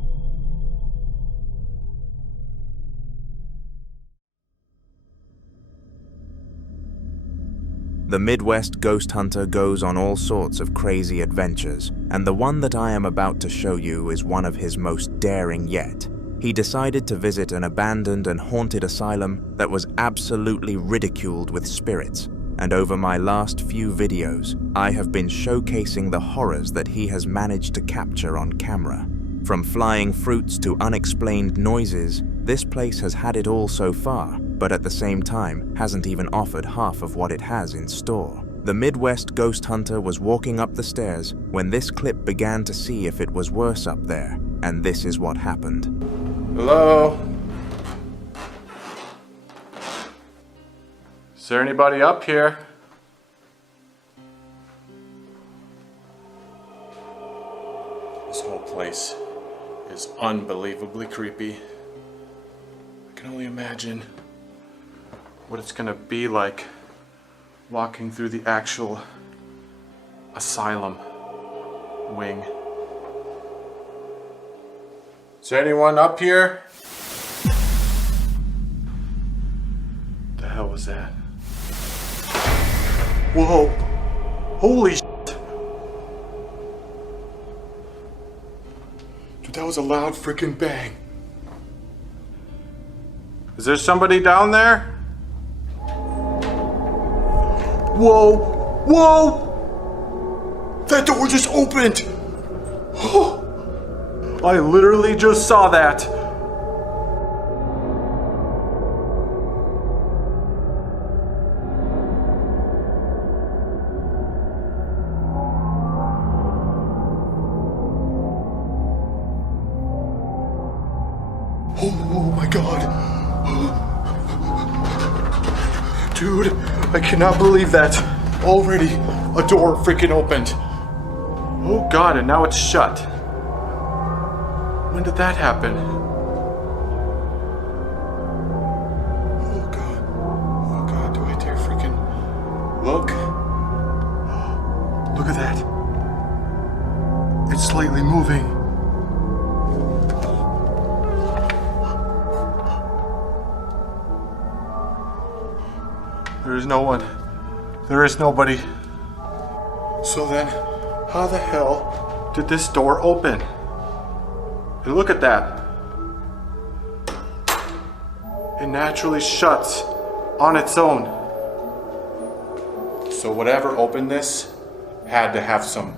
The Midwest ghost hunter goes on all sorts of crazy adventures, and the one that I am about to show you is one of his most daring yet. He decided to visit an abandoned and haunted asylum that was absolutely ridiculed with spirits, and over my last few videos, I have been showcasing the horrors that he has managed to capture on camera. From flying fruits to unexplained noises, this place has had it all so far, but at the same time hasn't even offered half of what it has in store. The Midwest ghost hunter was walking up the stairs when this clip began to see if it was worse up there, and this is what happened. Hello? Is there anybody up here? This whole place is unbelievably creepy. I can only imagine what it's gonna be like walking through the actual asylum wing. Is there anyone up here? What the hell was that? Whoa! Holy shit! Dude, that was a loud freaking bang. Is there somebody down there? Whoa! Whoa! That door just opened! I literally just saw that. Oh my god. Dude, I cannot believe that. Already a door freaking opened. Oh god, and now it's shut. When did that happen? Oh god, do I dare freaking look? Look at that. It's slightly moving. There is no one. There is nobody. So then, how the hell did this door open? And look at that. It naturally shuts on its own. So whatever opened this had to have some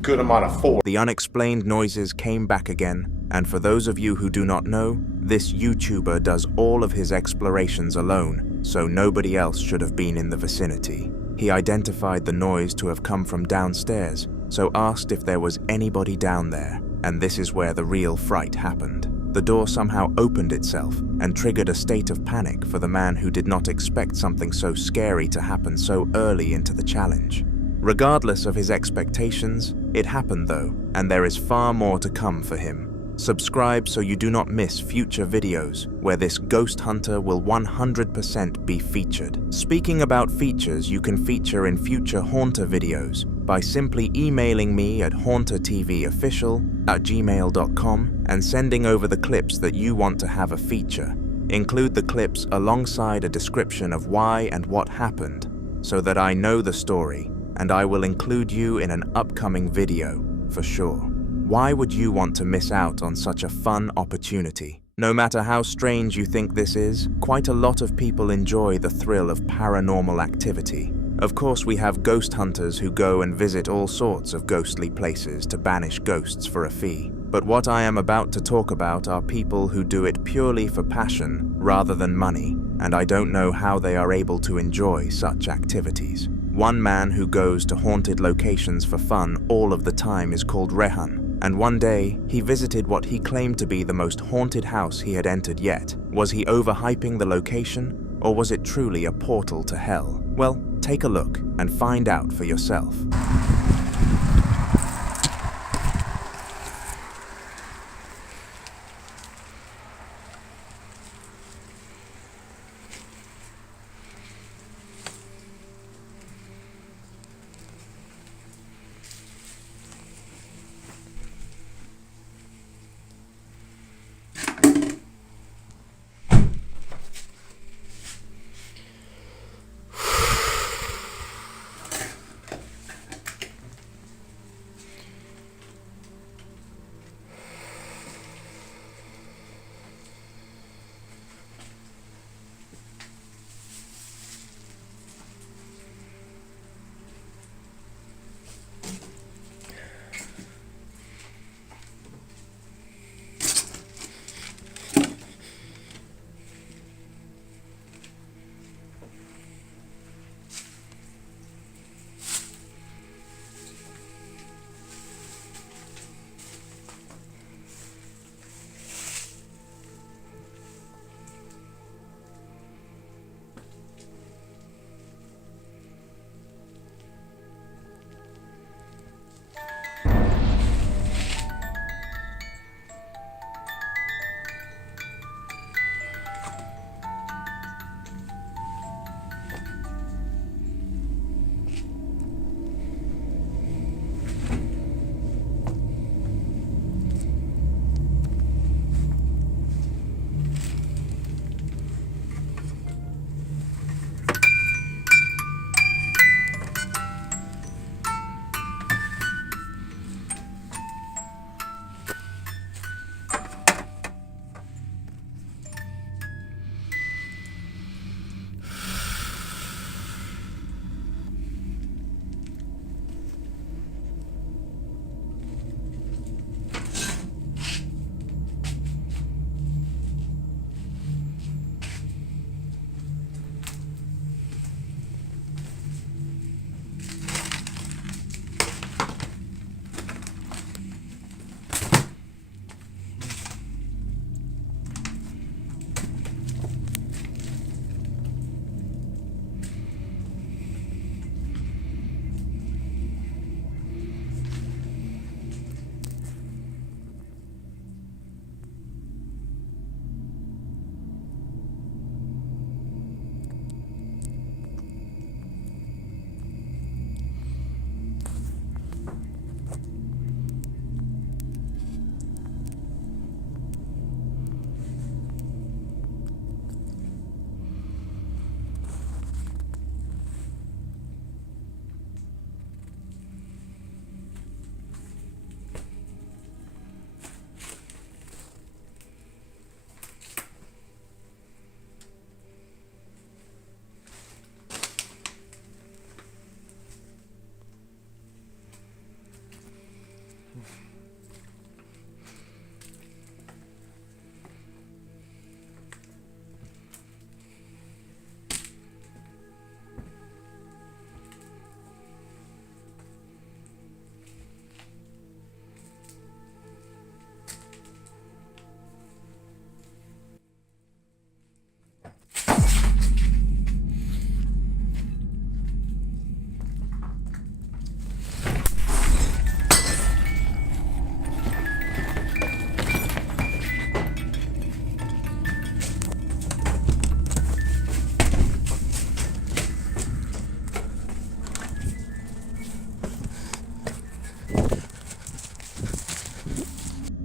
good amount of force. The unexplained noises came back again, and for those of you who do not know, this YouTuber does all of his explorations alone, so nobody else should have been in the vicinity. He identified the noise to have come from downstairs, so asked if there was anybody down there, and this is where the real fright happened. The door somehow opened itself and triggered a state of panic for the man who did not expect something so scary to happen so early into the challenge. Regardless of his expectations, it happened though, and there is far more to come for him. Subscribe so you do not miss future videos where this ghost hunter will 100% be featured. Speaking about features you can feature in future Haunter videos by simply emailing me at hauntertvofficial@gmail.com and sending over the clips that you want to have a feature. Include the clips alongside a description of why and what happened so that I know the story and I will include you in an upcoming video for sure. Why would you want to miss out on such a fun opportunity? No matter how strange you think this is, quite a lot of people enjoy the thrill of paranormal activity. Of course, we have ghost hunters who go and visit all sorts of ghostly places to banish ghosts for a fee. But what I am about to talk about are people who do it purely for passion rather than money, and I don't know how they are able to enjoy such activities. One man who goes to haunted locations for fun all of the time is called Rehan. And one day, he visited what he claimed to be the most haunted house he had entered yet. Was he overhyping the location, or was it truly a portal to hell? Well, take a look and find out for yourself.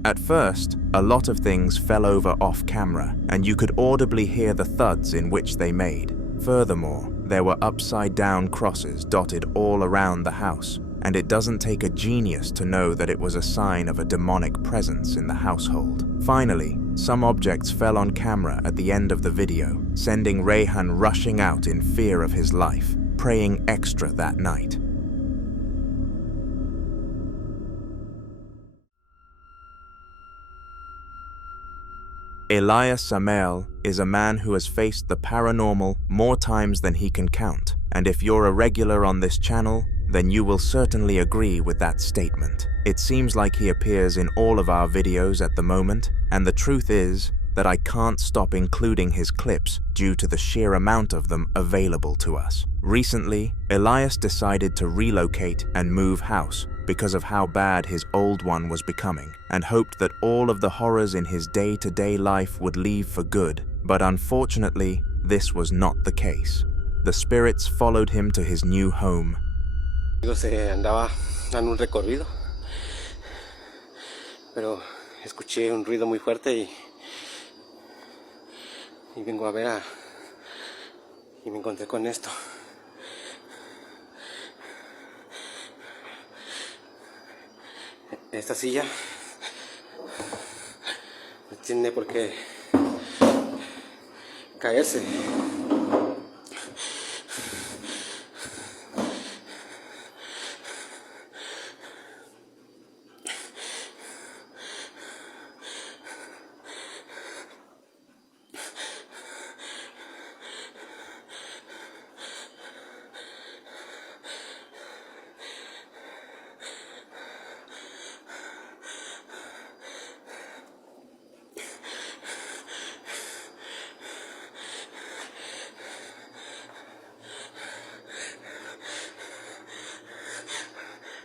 At first, a lot of things fell over off camera, and you could audibly hear the thuds in which they made. Furthermore, there were upside-down crosses dotted all around the house, and it doesn't take a genius to know that it was a sign of a demonic presence in the household. Finally, some objects fell on camera at the end of the video, sending Rehan rushing out in fear of his life, praying extra that night. Elias Samuel is a man who has faced the paranormal more times than he can count, and if you're a regular on this channel, then you will certainly agree with that statement. It seems like he appears in all of our videos at the moment, and the truth is that I can't stop including his clips due to the sheer amount of them available to us. Recently, Elias decided to relocate and move house because of how bad his old one was becoming, and hoped that all of the horrors in his day-to-day life would leave for good, but unfortunately, this was not the case. The spirits followed him to his new home. Se andaba dando un recorrido, pero escuché un ruido muy fuerte y vengo a ver y me encontré con esto. Esta silla no tiene por qué caerse.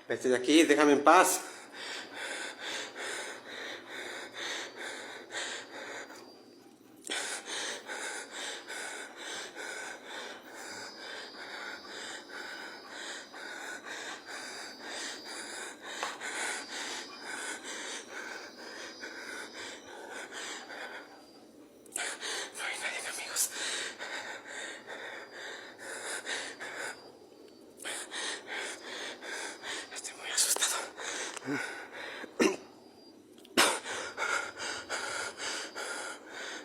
Vete de aquí, déjame en paz. No hay nadie, amigos.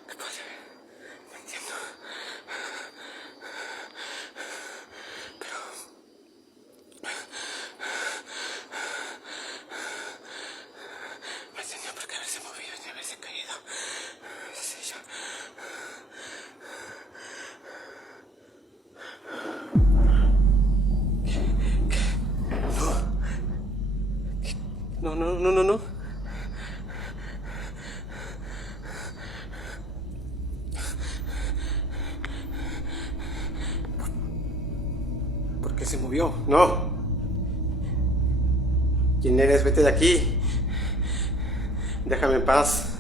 ¿Qué puede haber? No entiendo. Pero... no tenía por qué haberse movido ni haberse caído. Sí, yo... No. No. ¿Por qué se movió? No. ¿Quién eres? Vete de aquí. Déjame en paz.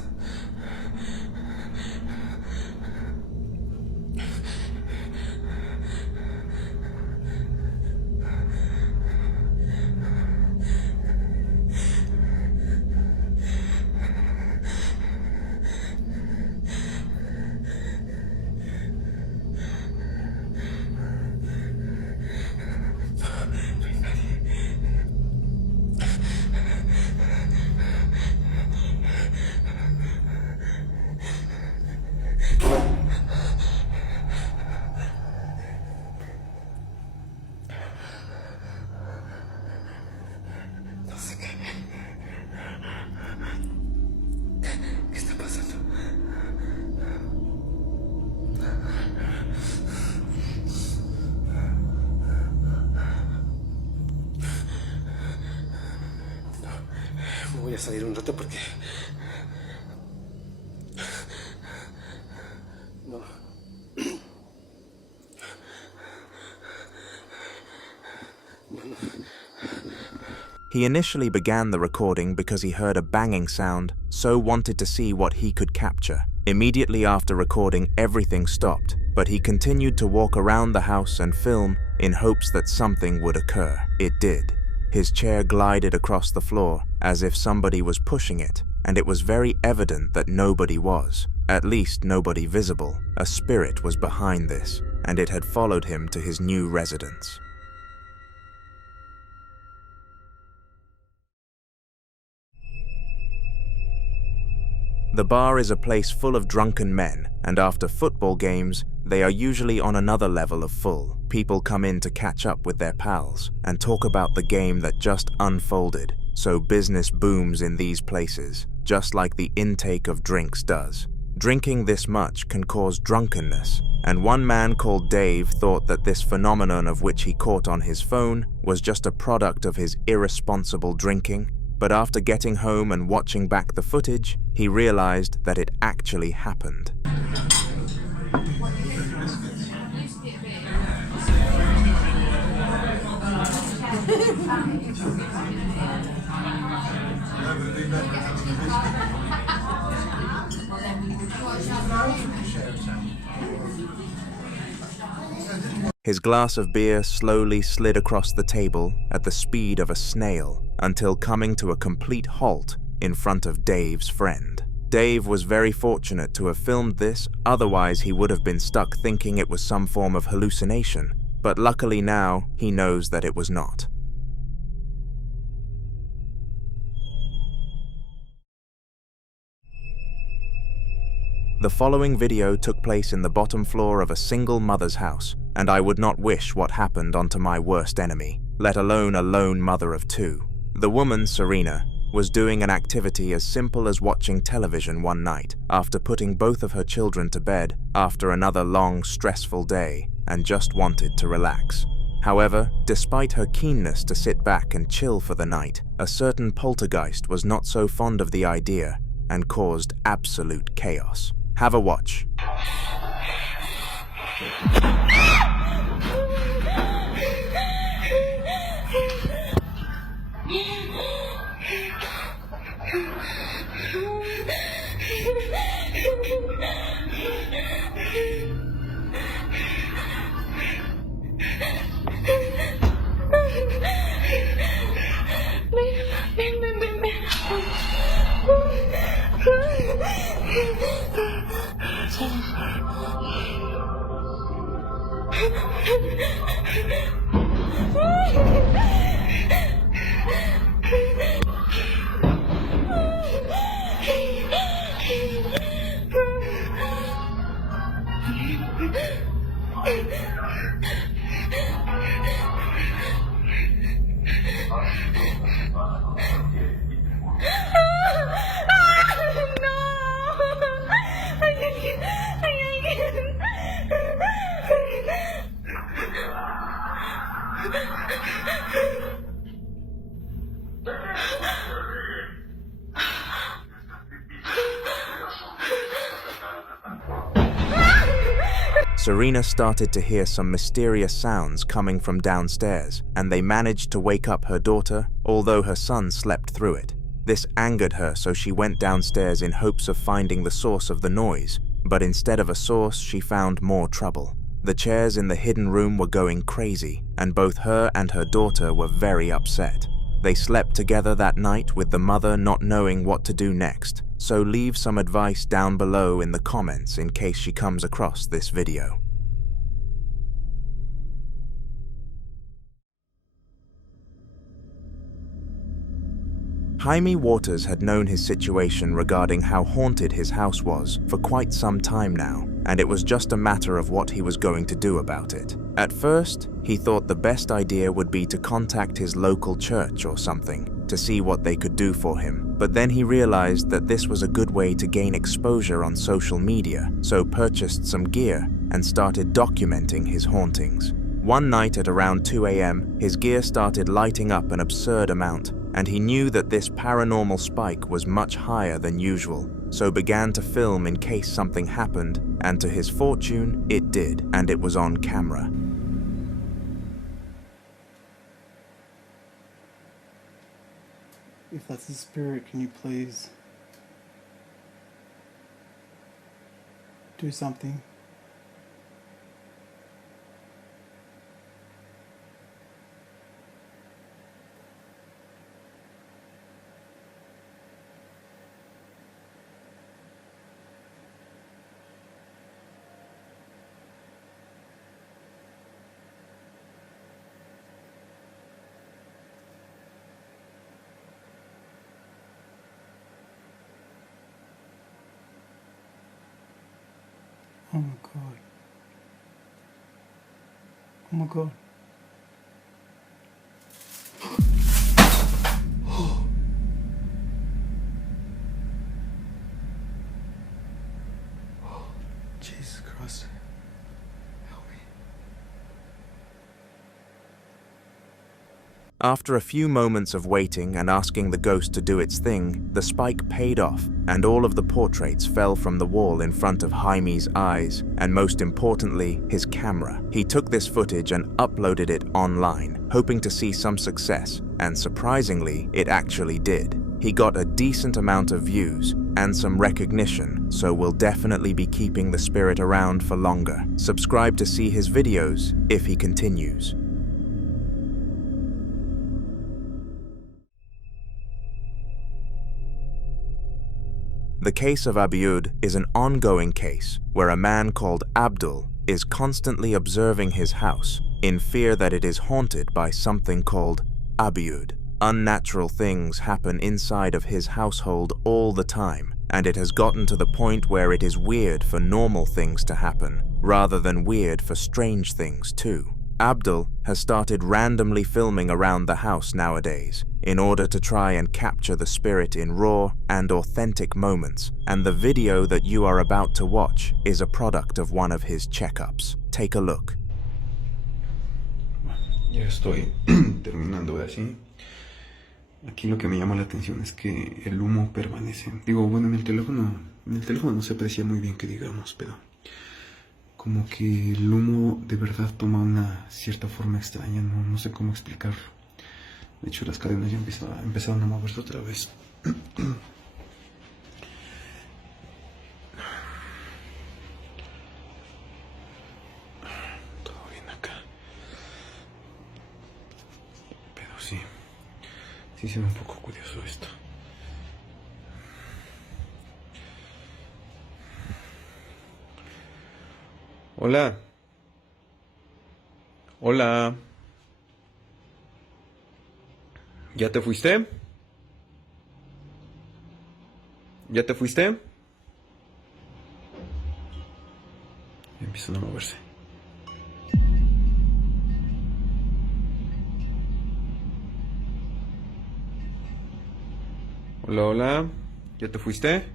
Voy a salir un rato porque... no. He initially began the recording because he heard a banging sound, so wanted to see what he could capture. Immediately after recording, everything stopped, but he continued to walk around the house and film in hopes that something would occur. It did. His chair glided across the floor as if somebody was pushing it, and it was very evident that nobody was, at least nobody visible. A spirit was behind this, and it had followed him to his new residence. The bar is a place full of drunken men, and after football games, they are usually on another level of full. People come in to catch up with their pals and talk about the game that just unfolded, so business booms in these places, just like the intake of drinks does. Drinking this much can cause drunkenness, and one man called Dave thought that this phenomenon of which he caught on his phone was just a product of his irresponsible drinking. But after getting home and watching back the footage, he realized that it actually happened. His glass of beer slowly slid across the table at the speed of a snail until coming to a complete halt in front of Dave's friend. Dave was very fortunate to have filmed this, otherwise he would have been stuck thinking it was some form of hallucination, but luckily now he knows that it was not. The following video took place in the bottom floor of a single mother's house, and I would not wish what happened onto my worst enemy, let alone a lone mother of two. The woman, Serena, was doing an activity as simple as watching television one night after putting both of her children to bed after another long, stressful day, and just wanted to relax. However, despite her keenness to sit back and chill for the night, a certain poltergeist was not so fond of the idea and caused absolute chaos. Have a watch. Serena started to hear some mysterious sounds coming from downstairs, and they managed to wake up her daughter, although her son slept through it. This angered her, so she went downstairs in hopes of finding the source of the noise, but instead of a source, she found more trouble. The chairs in the hidden room were going crazy, and both her and her daughter were very upset. They slept together that night with the mother not knowing what to do next, so leave some advice down below in the comments in case she comes across this video. Haimey Waters had known his situation regarding how haunted his house was for quite some time now, and it was just a matter of what he was going to do about it. At first, he thought the best idea would be to contact his local church or something to see what they could do for him, but then he realized that this was a good way to gain exposure on social media, so purchased some gear and started documenting his hauntings. One night at around 2 a.m., his gear started lighting up an absurd amount, and he knew that this paranormal spike was much higher than usual, so began to film in case something happened, and to his fortune, it did, and it was on camera. If that's the spirit, can you please do something? Oh my god. Oh my god. Jesus Christ. Help me. After a few moments of waiting and asking the ghost to do its thing, the spike paid off, and all of the portraits fell from the wall in front of Haimey's eyes, and most importantly, his camera. He took this footage and uploaded it online, hoping to see some success, and surprisingly, it actually did. He got a decent amount of views and some recognition, so we'll definitely be keeping the spirit around for longer. Subscribe to see his videos if he continues. The case of Abdul is an ongoing case where a man called Abdul is constantly observing his house in fear that it is haunted by something called Abdul. Unnatural things happen inside of his household all the time, and it has gotten to the point where it is weird for normal things to happen, rather than weird for strange things too. Abdul has started randomly filming around the house nowadays in order to try and capture the spirit in raw and authentic moments, and the video that you are about to watch is a product of one of his checkups. Take a look. Ya estoy terminando de así. Aquí lo que me llama la atención es que el humo permanece. Digo, bueno, en el teléfono no se aprecia muy bien que digamos, pero como que el humo de verdad toma una cierta forma extraña, no sé cómo explicarlo. De hecho, las cadenas ya empezaron a moverse otra vez. Todo bien acá. Pero sí se ve un poco curioso esto. Hola. Hola. ¿Ya te fuiste? ¿Ya te fuiste? Ya empiezan a moverse. Hola, hola. ¿Ya te fuiste?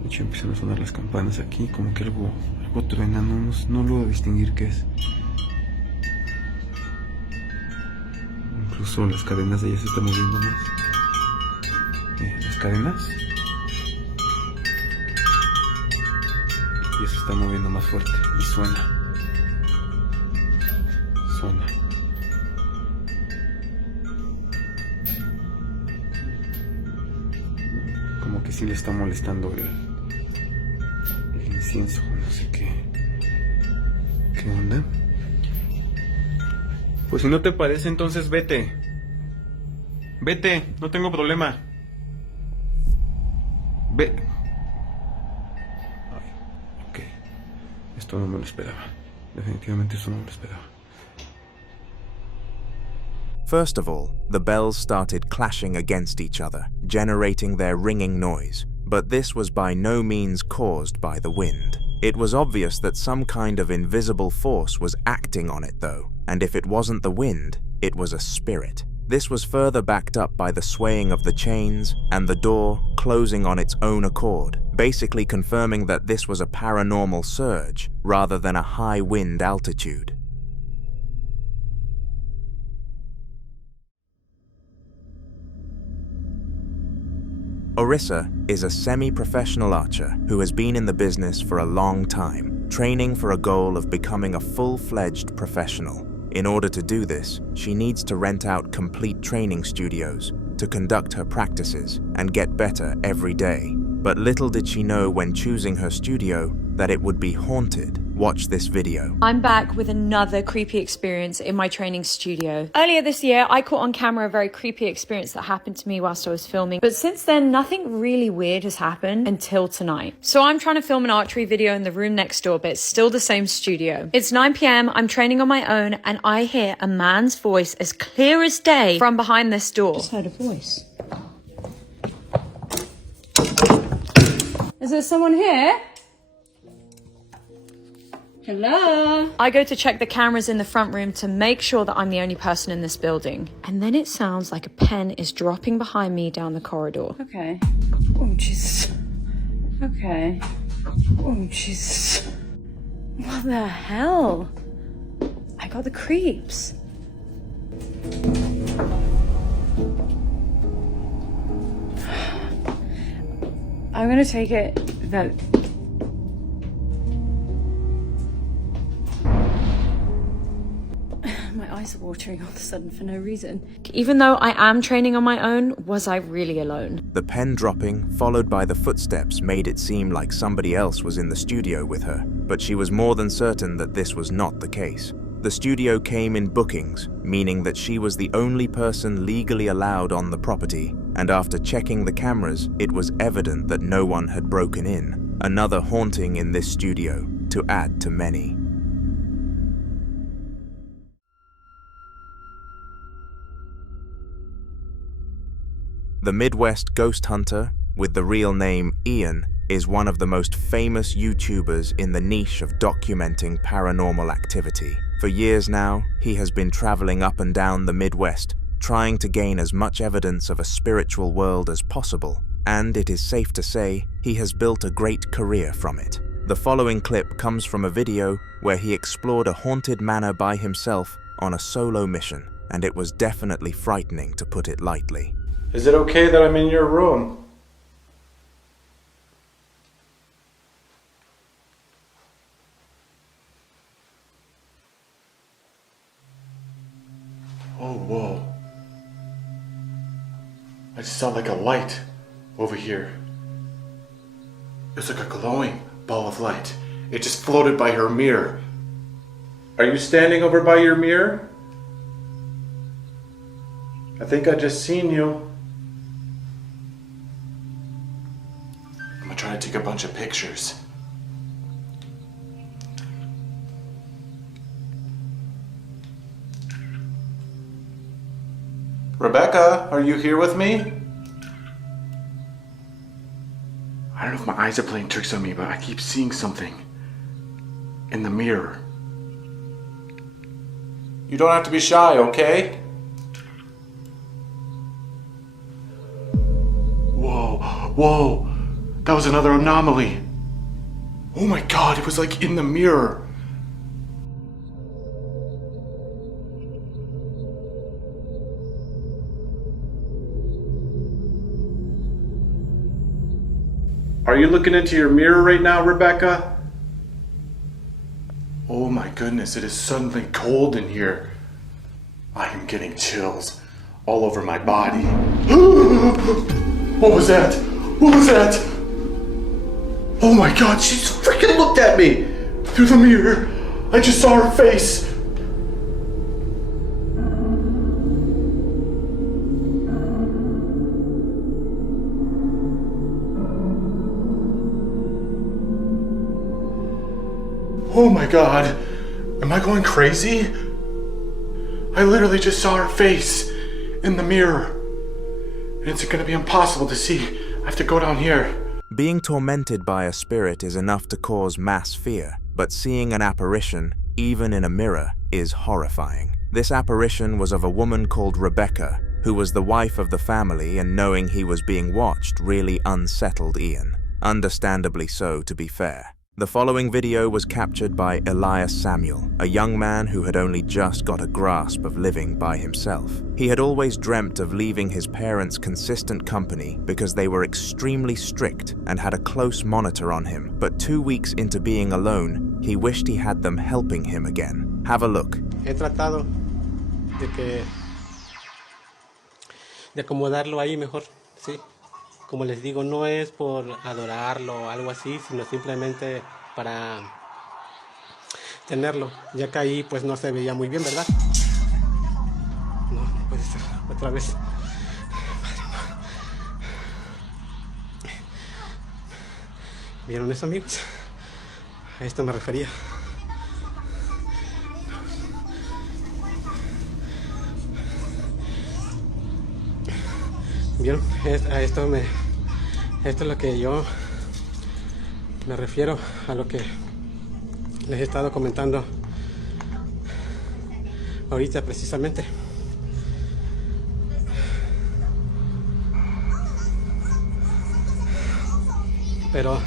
De hecho empiezan a sonar las campanas aquí, como que algo truena, no logro distinguir qué es. Incluso las cadenas de ella se están moviendo más. Las cadenas ya se están moviendo más fuerte y suena. Como que sí le está molestando el incienso, no sé qué onda. Pues si no te parece, entonces vete, no tengo problema. Ve. Ay, ok, esto no me lo esperaba, definitivamente esto no me lo esperaba. First of all, the bells started clashing against each other, generating their ringing noise, but this was by no means caused by the wind. It was obvious that some kind of invisible force was acting on it though, and if it wasn't the wind, it was a spirit. This was further backed up by the swaying of the chains and the door closing on its own accord, basically confirming that this was a paranormal surge rather than a high wind altitude. Orisa is a semi-professional archer who has been in the business for a long time, training for a goal of becoming a full-fledged professional. In order to do this, she needs to rent out complete training studios to conduct her practices and get better every day. But little did she know when choosing her studio that it would be haunted. Watch this video. I'm back with another creepy experience in my training studio. Earlier this year, I caught on camera a very creepy experience that happened to me whilst I was filming. But since then, nothing really weird has happened until tonight. So I'm trying to film an archery video in the room next door, but it's still the same studio. It's 9 p.m, I'm training on my own, and I hear a man's voice as clear as day from behind this door. Just heard a voice. Is there someone here? Hello? I go to check the cameras in the front room to make sure that I'm the only person in this building. And then it sounds like a pen is dropping behind me down the corridor. Okay. Oh, Jesus. Okay. Oh, Jesus. What the hell? I got the creeps. I'm gonna take it that my eyes are watering all of a sudden for no reason. Even though I am training on my own, was I really alone? The pen dropping, followed by the footsteps, made it seem like somebody else was in the studio with her, but she was more than certain that this was not the case. The studio came in bookings, meaning that she was the only person legally allowed on the property, and after checking the cameras, it was evident that no one had broken in. Another haunting in this studio, to add to many. The Midwest ghost hunter, with the real name Ian, is one of the most famous YouTubers in the niche of documenting paranormal activity. For years now, he has been traveling up and down the Midwest, trying to gain as much evidence of a spiritual world as possible, and it is safe to say he has built a great career from it. The following clip comes from a video where he explored a haunted manor by himself on a solo mission, and it was definitely frightening, to put it lightly. Is it okay that I'm in your room? Oh, whoa. I just saw like a light over here. It was like a glowing ball of light. It just floated by her mirror. Are you standing over by your mirror? I think I just seen you. I'm gonna try to take a bunch of pictures. Rebecca, are you here with me? I don't know if my eyes are playing tricks on me, but I keep seeing something in the mirror. You don't have to be shy, okay? Whoa, whoa, that was another anomaly. Oh my God, it was like in the mirror. Are you looking into your mirror right now, Rebecca? Oh my goodness, it is suddenly cold in here. I am getting chills all over my body. What was that? What was that? Oh my God, she freaking looked at me through the mirror. I just saw her face. Oh my God, am I going crazy? I literally just saw her face in the mirror. And it's gonna be impossible to see. I have to go down here. Being tormented by a spirit is enough to cause mass fear, but seeing an apparition, even in a mirror, is horrifying. This apparition was of a woman called Rebecca, who was the wife of the family, and knowing he was being watched really unsettled Ian. Understandably so, to be fair. The following video was captured by Elias Samuel, a young man who had only just got a grasp of living by himself. He had always dreamt of leaving his parents' consistent company because they were extremely strict and had a close monitor on him, but 2 weeks into being alone, he wished he had them helping him again. Have a look. He tratado de acomodarlo ahí mejor, sí. Como les digo, no es por adorarlo o algo así, sino simplemente para tenerlo, ya que ahí pues no se veía muy bien, ¿verdad? No, no puede ser, otra vez. ¿Vieron eso, amigos? A esto me refería. ¿Vieron? Esto es lo que yo Me refiero a lo que les he estado comentando ahorita precisamente. Pero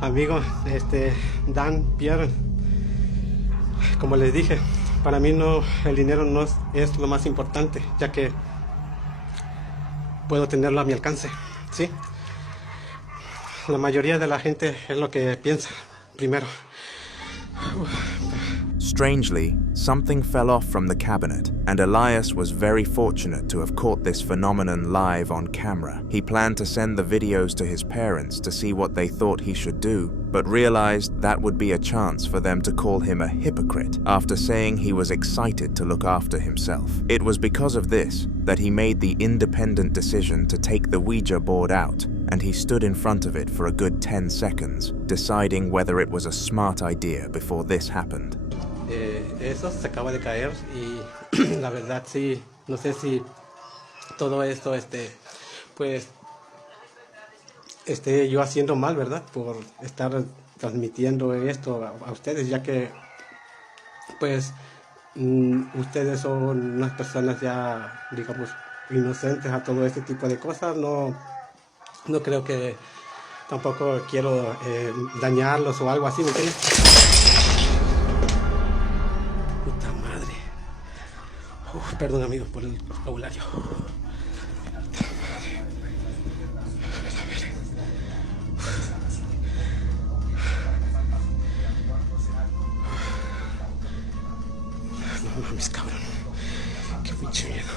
amigo, Dan, Pierre, como les dije, para mí el dinero no es lo más importante, ya que puedo tenerlo a mi alcance, ¿sí? La mayoría de la gente es lo que piensa primero. Strangely, something fell off from the cabinet, and Elias was very fortunate to have caught this phenomenon live on camera. He planned to send the videos to his parents to see what they thought he should do, but realized that would be a chance for them to call him a hypocrite after saying he was excited to look after himself. It was because of this that he made the independent decision to take the Ouija board out, and he stood in front of it for a good 10 seconds, deciding whether it was a smart idea before this happened. Eso se acaba de caer y la verdad sí, no sé si todo esto pues esté yo haciendo mal, ¿verdad? Por estar transmitiendo esto a ustedes, ya que pues ustedes son unas personas ya, digamos, inocentes a todo este tipo de cosas. No creo que tampoco quiero dañarlos o algo así, ¿me entiendes? Perdón, amigo, por el vocabulario. No mames, cabrón. Qué pinche miedo.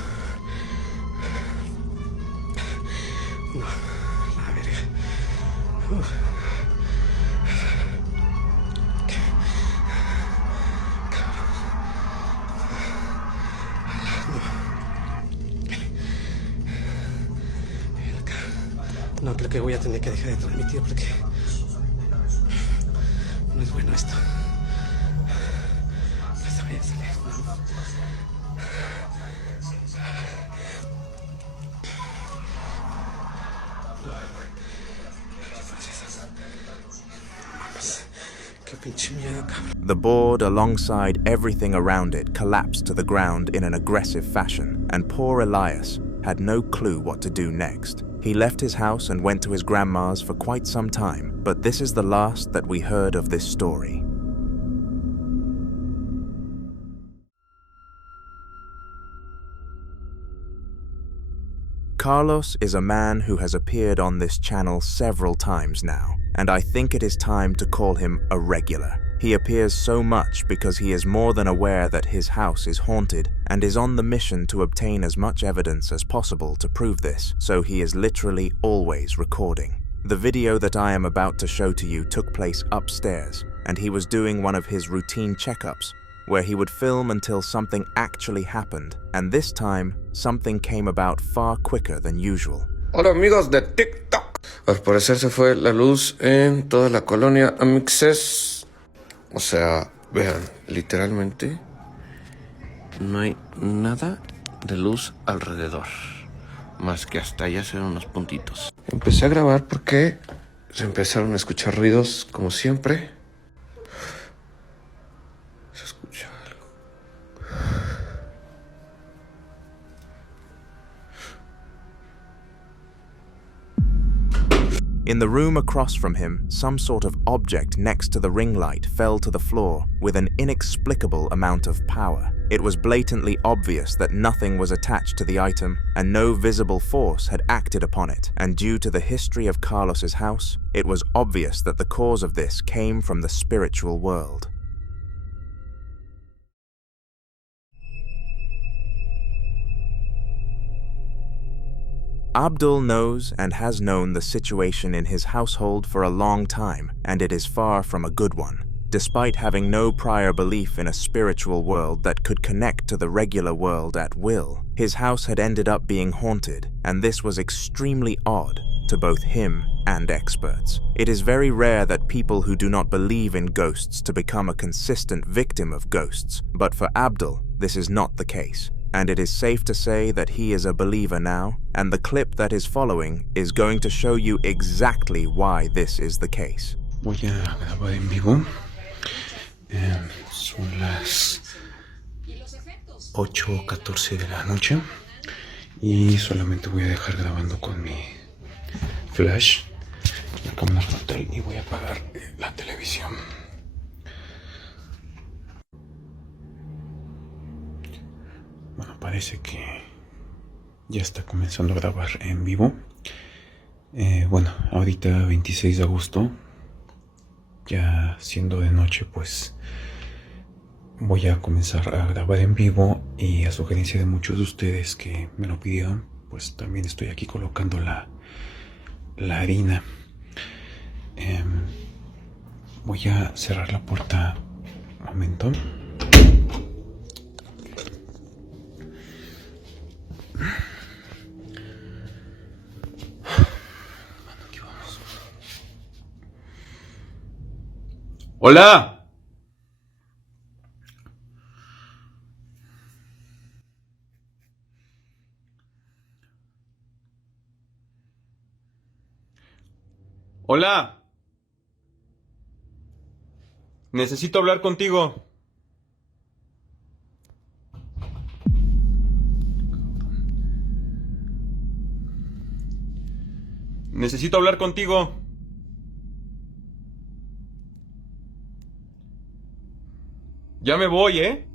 No, la verga. No, creo que voy a tener que dejar de transmitir porque no es bueno esto. No se vaya a salir. Qué pinche miedo, cabrón. The board, alongside everything around it, collapsed to the ground in an aggressive fashion, and poor Elias had no clue what to do next. He left his house and went to his grandma's for quite some time, but this is the last that we heard of this story. Carlos is a man who has appeared on this channel several times now, and I think it is time to call him a regular. He appears so much because he is more than aware that his house is haunted and is on the mission to obtain as much evidence as possible to prove this, so he is literally always recording. The video that I am about to show to you took place upstairs, and he was doing one of his routine checkups, where he would film until something actually happened, and this time, something came about far quicker than usual. Hola amigos de TikTok. Al parecer se fue la luz en toda la colonia Amixes. O sea, vean, literalmente no hay nada de luz alrededor, más que hasta allá se ven unos puntitos. Empecé a grabar porque se empezaron a escuchar ruidos, como siempre. Se escucha algo. In the room across from him, some sort of object next to the ring light fell to the floor with an inexplicable amount of power. It was blatantly obvious that nothing was attached to the item and no visible force had acted upon it, and due to the history of Carlos's house, it was obvious that the cause of this came from the spiritual world. Abdul knows and has known the situation in his household for a long time, and it is far from a good one. Despite having no prior belief in a spiritual world that could connect to the regular world at will, his house had ended up being haunted, and this was extremely odd to both him and experts. It is very rare that people who do not believe in ghosts to become a consistent victim of ghosts, but for Abdul, this is not the case. and it is safe to say that he is a believer now, and the clip that is following is going to show you exactly why this is the case. Voy a grabar en vivo. Son las 8:14 de la noche y solamente voy a dejar grabando con mi flash la cámara frontal y voy a apagar la televisión. Bueno, parece que ya está comenzando a grabar en vivo. Bueno, ahorita 26 de agosto, ya siendo de noche, pues voy a comenzar a grabar en vivo, y a sugerencia de muchos de ustedes que me lo pidieron, pues también estoy aquí colocando la harina. Voy a cerrar la puerta un momento. Aquí vamos. ¡Hola! ¡Hola! Necesito hablar contigo. Necesito hablar contigo. Ya me voy, ¿eh?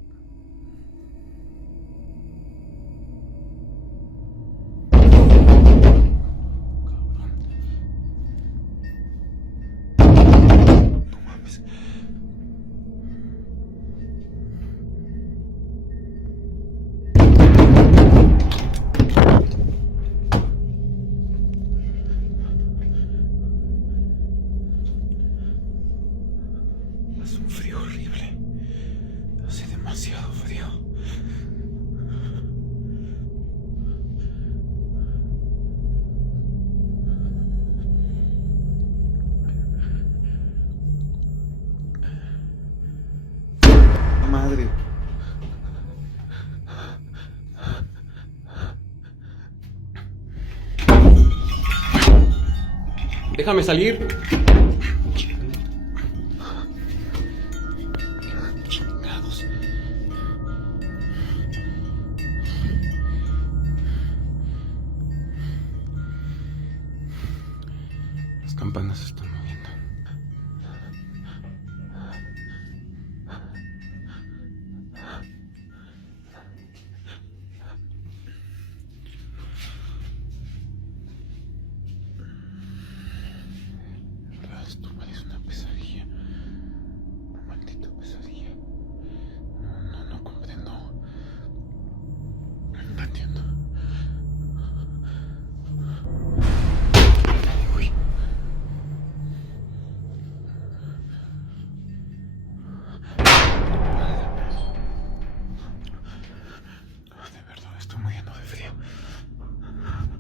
Hace un frío horrible. Hace demasiado frío. Madre. Déjame salir. Chingados. Las campanas se están moviendo. Esto parece una pesadilla. Una maldita pesadilla. No comprendo. No entiendo. Uy. De verdad, estoy muriendo de frío. No.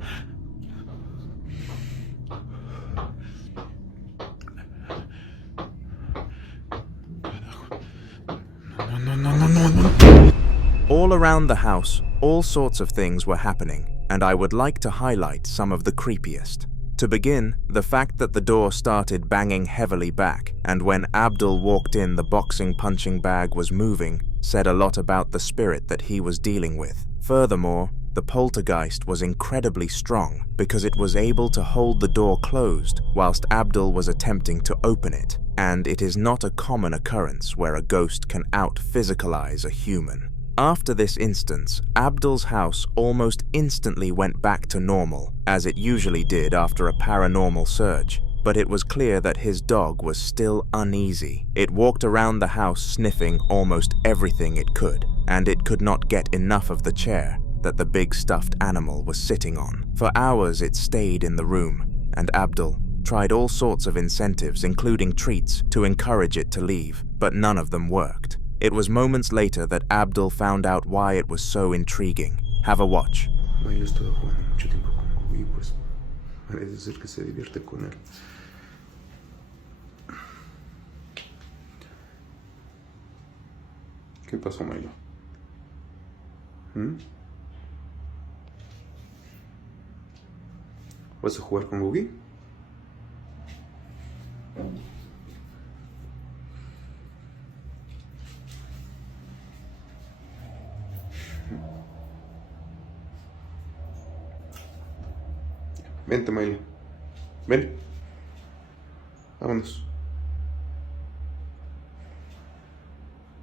All around the house, all sorts of things were happening, and I would like to highlight some of the creepiest. To begin, the fact that the door started banging heavily back, and when Abdul walked in, the boxing punching bag was moving, said a lot about the spirit that he was dealing with. Furthermore, the poltergeist was incredibly strong because it was able to hold the door closed whilst Abdul was attempting to open it, and it is not a common occurrence where a ghost can out-physicalize a human. After this instance, Abdul's house almost instantly went back to normal, as it usually did after a paranormal surge, but it was clear that his dog was still uneasy. It walked around the house sniffing almost everything it could, and it could not get enough of the chair that the big stuffed animal was sitting on. For hours it stayed in the room, and Abdul tried all sorts of incentives, including treats, to encourage it to leave, but none of them worked. It was moments later that Abdul found out why it was so intriguing. Have a watch. Yo he estado jugando mucho tiempo con Bobby, pues parece ser que se divierte con él. ¿Qué pasó, Milo? ¿Vas a jugar con Boogie? Vente, Miley. Ven. Vámonos.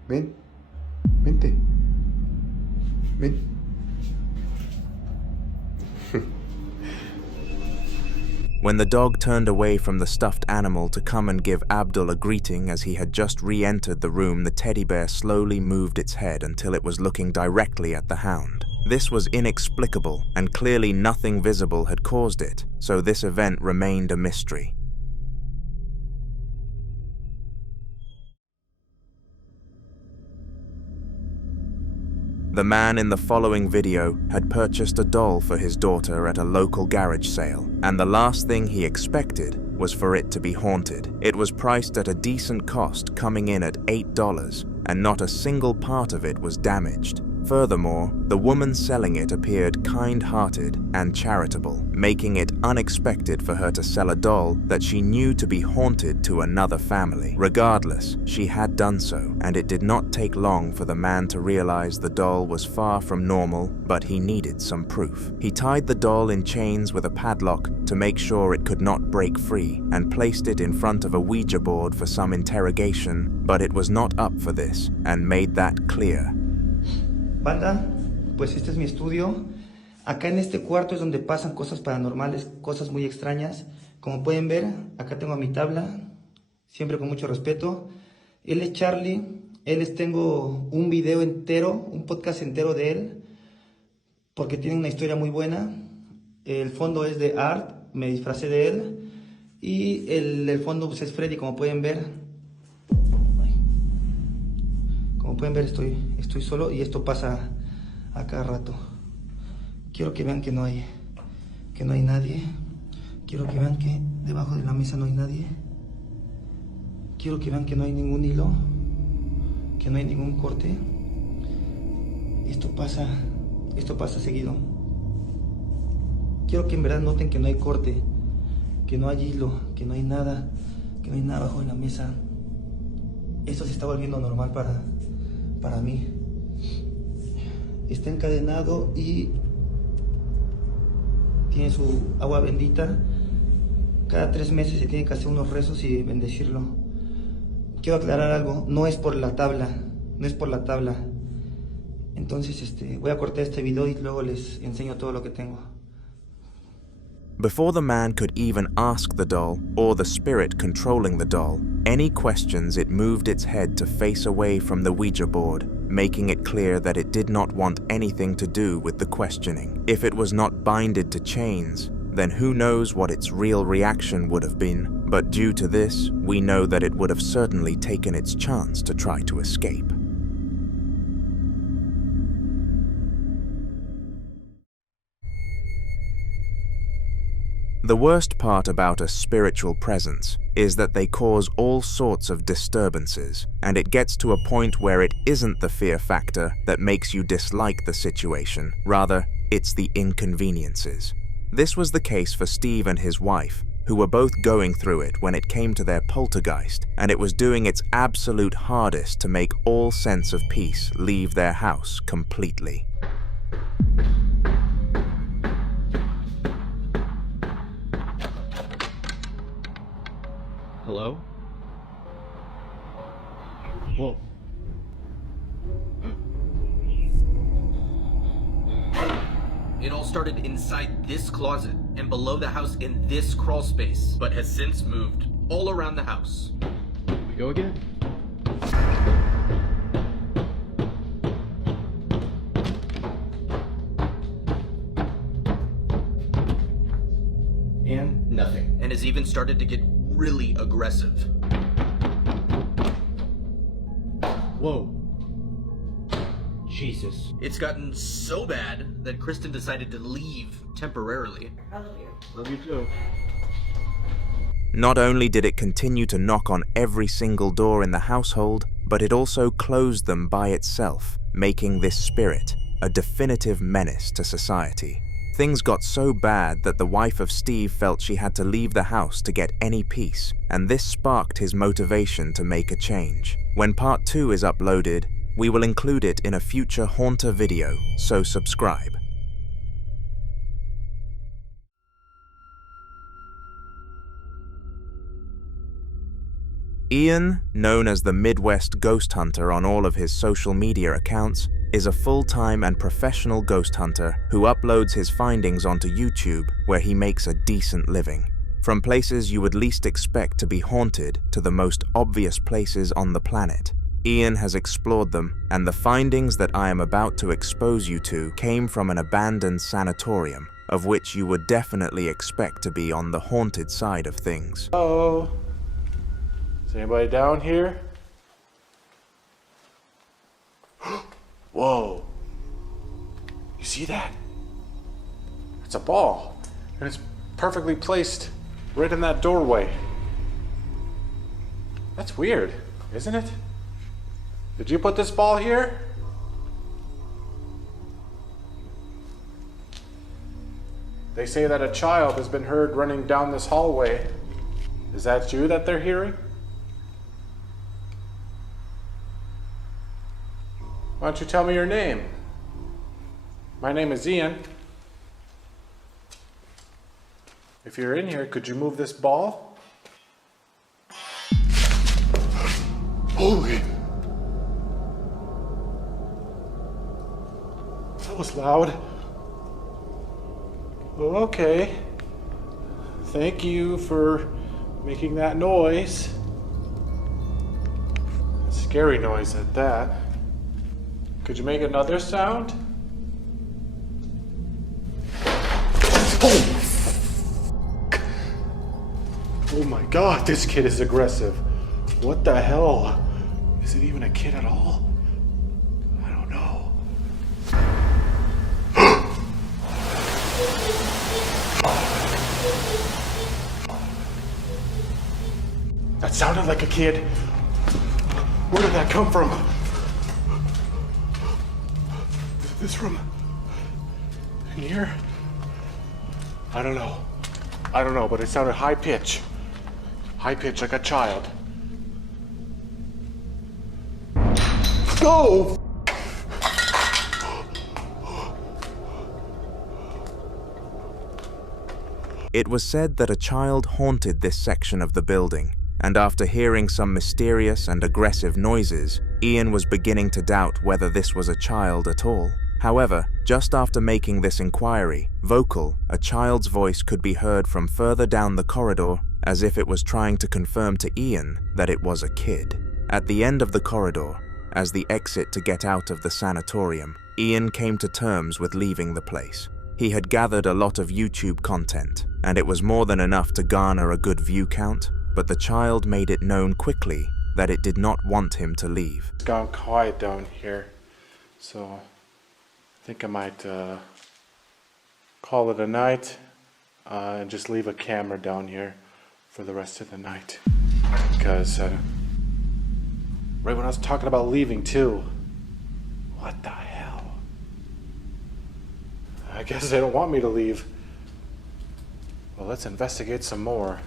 Ven. Vente. Ven. When the dog turned away from the stuffed animal to come and give Abdul a greeting as he had just re-entered the room, the teddy bear slowly moved its head until it was looking directly at the hound. This was inexplicable, and clearly nothing visible had caused it, so this event remained a mystery. The man in the following video had purchased a doll for his daughter at a local garage sale, and the last thing he expected was for it to be haunted. It was priced at a decent cost, coming in at $8, and not a single part of it was damaged. Furthermore, the woman selling it appeared kind-hearted and charitable, making it unexpected for her to sell a doll that she knew to be haunted to another family. Regardless, she had done so, and it did not take long for the man to realize the doll was far from normal, but he needed some proof. He tied the doll in chains with a padlock to make sure it could not break free, and placed it in front of a Ouija board for some interrogation, but it was not up for this, and made that clear. Banda, pues este es mi estudio. Acá en este cuarto es donde pasan cosas paranormales, cosas muy extrañas. Como pueden ver, acá tengo a mi tabla, siempre con mucho respeto. Él es Charlie, tengo un video entero, un podcast entero de él, porque tiene una historia muy buena. El fondo es de Art, me disfracé de él. Y el fondo pues, es Freddy, como pueden ver. Como pueden ver, estoy solo y esto pasa a cada rato. Quiero que vean que no hay nadie. Quiero que vean que debajo de la mesa no hay nadie. Quiero que vean que no hay ningún hilo, que no hay ningún corte. Esto pasa seguido. Quiero que en verdad noten que no hay corte, que no hay hilo, que no hay nada abajo de la mesa. Esto se está volviendo normal para mí. Está encadenado y tiene su agua bendita. Cada 3 meses se tiene que hacer unos rezos y bendecirlo. Quiero aclarar algo, no es por la tabla. Entonces voy a cortar este video y luego les enseño todo lo que tengo. Before the man could even ask the doll, or the spirit controlling the doll, any questions, it moved its head to face away from the Ouija board, making it clear that it did not want anything to do with the questioning. If it was not binded to chains, then who knows what its real reaction would have been, but due to this, we know that it would have certainly taken its chance to try to escape. The worst part about a spiritual presence is that they cause all sorts of disturbances, and it gets to a point where it isn't the fear factor that makes you dislike the situation, rather, it's the inconveniences. This was the case for Steve and his wife, who were both going through it when it came to their poltergeist, and it was doing its absolute hardest to make all sense of peace leave their house completely. Hello? Whoa. It all started inside this closet and below the house in this crawl space, but has since moved all around the house. We go again? And nothing. And has even started to get really aggressive. Whoa. Jesus. It's gotten so bad that Kristen decided to leave temporarily. I love you. Love you too. Not only did it continue to knock on every single door in the household, but it also closed them by itself, making this spirit a definitive menace to society. Things got so bad that the wife of Steve felt she had to leave the house to get any peace, and this sparked his motivation to make a change. When part 2 is uploaded, we will include it in a future Haunter video, so subscribe. Ian, known as the Midwest Ghost Hunter on all of his social media accounts, is a full-time and professional ghost hunter who uploads his findings onto YouTube, where he makes a decent living. From places you would least expect to be haunted to the most obvious places on the planet, Ian has explored them, and the findings that I am about to expose you to came from an abandoned sanatorium, of which you would definitely expect to be on the haunted side of things. Hello? Is anybody down here? Whoa. You see that? It's a ball, and it's perfectly placed right in that doorway. That's weird, isn't it? Did you put this ball here? They say that a child has been heard running down this hallway. Is that you that they're hearing? Why don't you tell me your name? My name is Ian. If you're in here, could you move this ball? Holy! That was loud. Okay. Thank you for making that noise. A scary noise at that. Could you make another sound? Oh my god, this kid is aggressive. What the hell? Is it even a kid at all? I don't know. That sounded like a kid. Where did that come from? This room? In here? I don't know. I don't know, but it sounded high pitch. High pitch like a child. Go! It was said that a child haunted this section of the building, and after hearing some mysterious and aggressive noises, Ian was beginning to doubt whether this was a child at all. However, just after making this inquiry, vocal, a child's voice could be heard from further down the corridor, as if it was trying to confirm to Ian that it was a kid. At the end of the corridor, as the exit to get out of the sanatorium, Ian came to terms with leaving the place. He had gathered a lot of YouTube content, and it was more than enough to garner a good view count, but the child made it known quickly that it did not want him to leave. It's gone quiet down here, so I think I might call it a night and just leave a camera down here for the rest of the night. Because right when I was talking about leaving too, what the hell? I guess they don't want me to leave. Well, let's investigate some more.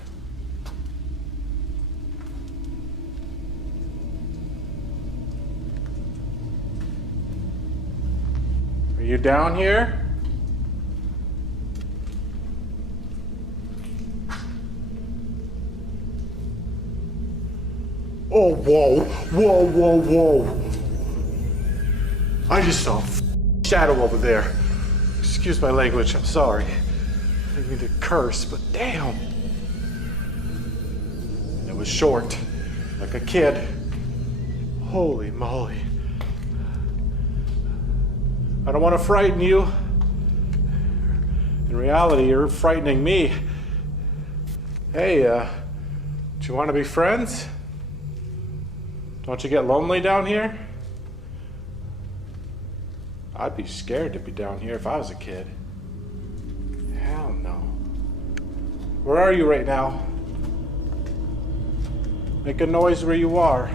Are you down here? Oh, whoa, whoa, whoa, whoa. I just saw a shadow over there. Excuse my language, I'm sorry. I didn't mean to curse, but damn. And it was short, like a kid. Holy moly. I don't want to frighten you. In reality, you're frightening me. Hey, do you want to be friends? Don't you get lonely down here? I'd be scared to be down here if I was a kid. Hell no. Where are you right now? Make a noise where you are.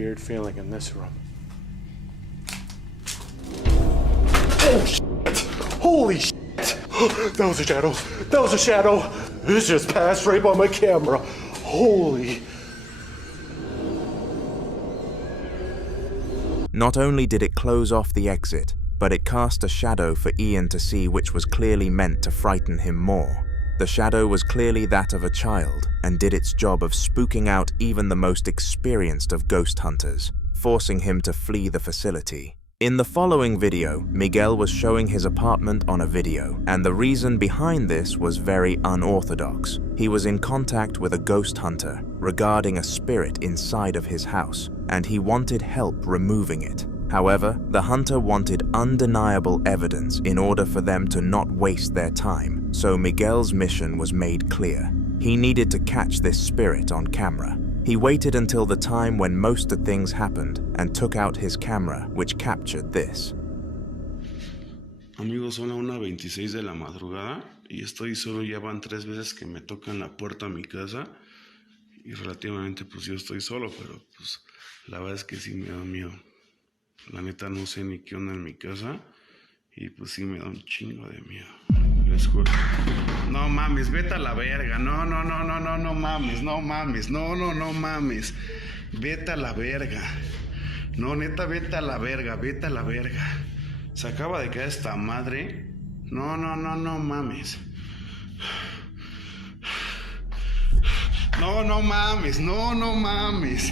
weird feeling in this room. Oh, shit! Holy shit! That was a shadow. That was a shadow. This just passed right by my camera. Holy. Not only did it close off the exit, but it cast a shadow for Ian to see, which was clearly meant to frighten him more. The shadow was clearly that of a child and did its job of spooking out even the most experienced of ghost hunters, forcing him to flee the facility. In the following video, Miguel was showing his apartment on a video, and the reason behind this was very unorthodox. He was in contact with a ghost hunter regarding a spirit inside of his house, and he wanted help removing it. However, the hunter wanted undeniable evidence in order for them to not waste their time, so Miguel's mission was made clear. He needed to catch this spirit on camera. He waited until the time when most of things happened and took out his camera, which captured this. Amigos, son las 1:26 de la madrugada y estoy solo. Ya van 3 veces que me tocan la puerta a mi casa y relativamente pues yo estoy solo, pero pues la verdad es que sí me da miedo. La neta no sé ni qué onda en mi casa y pues sí me da un chingo de miedo. Les juro. No mames, vete a la verga. No mames, no mames. No mames. Vete a la verga. No, neta, vete a la verga, vete a la verga. Se acaba de caer esta madre. No mames. No mames, no mames.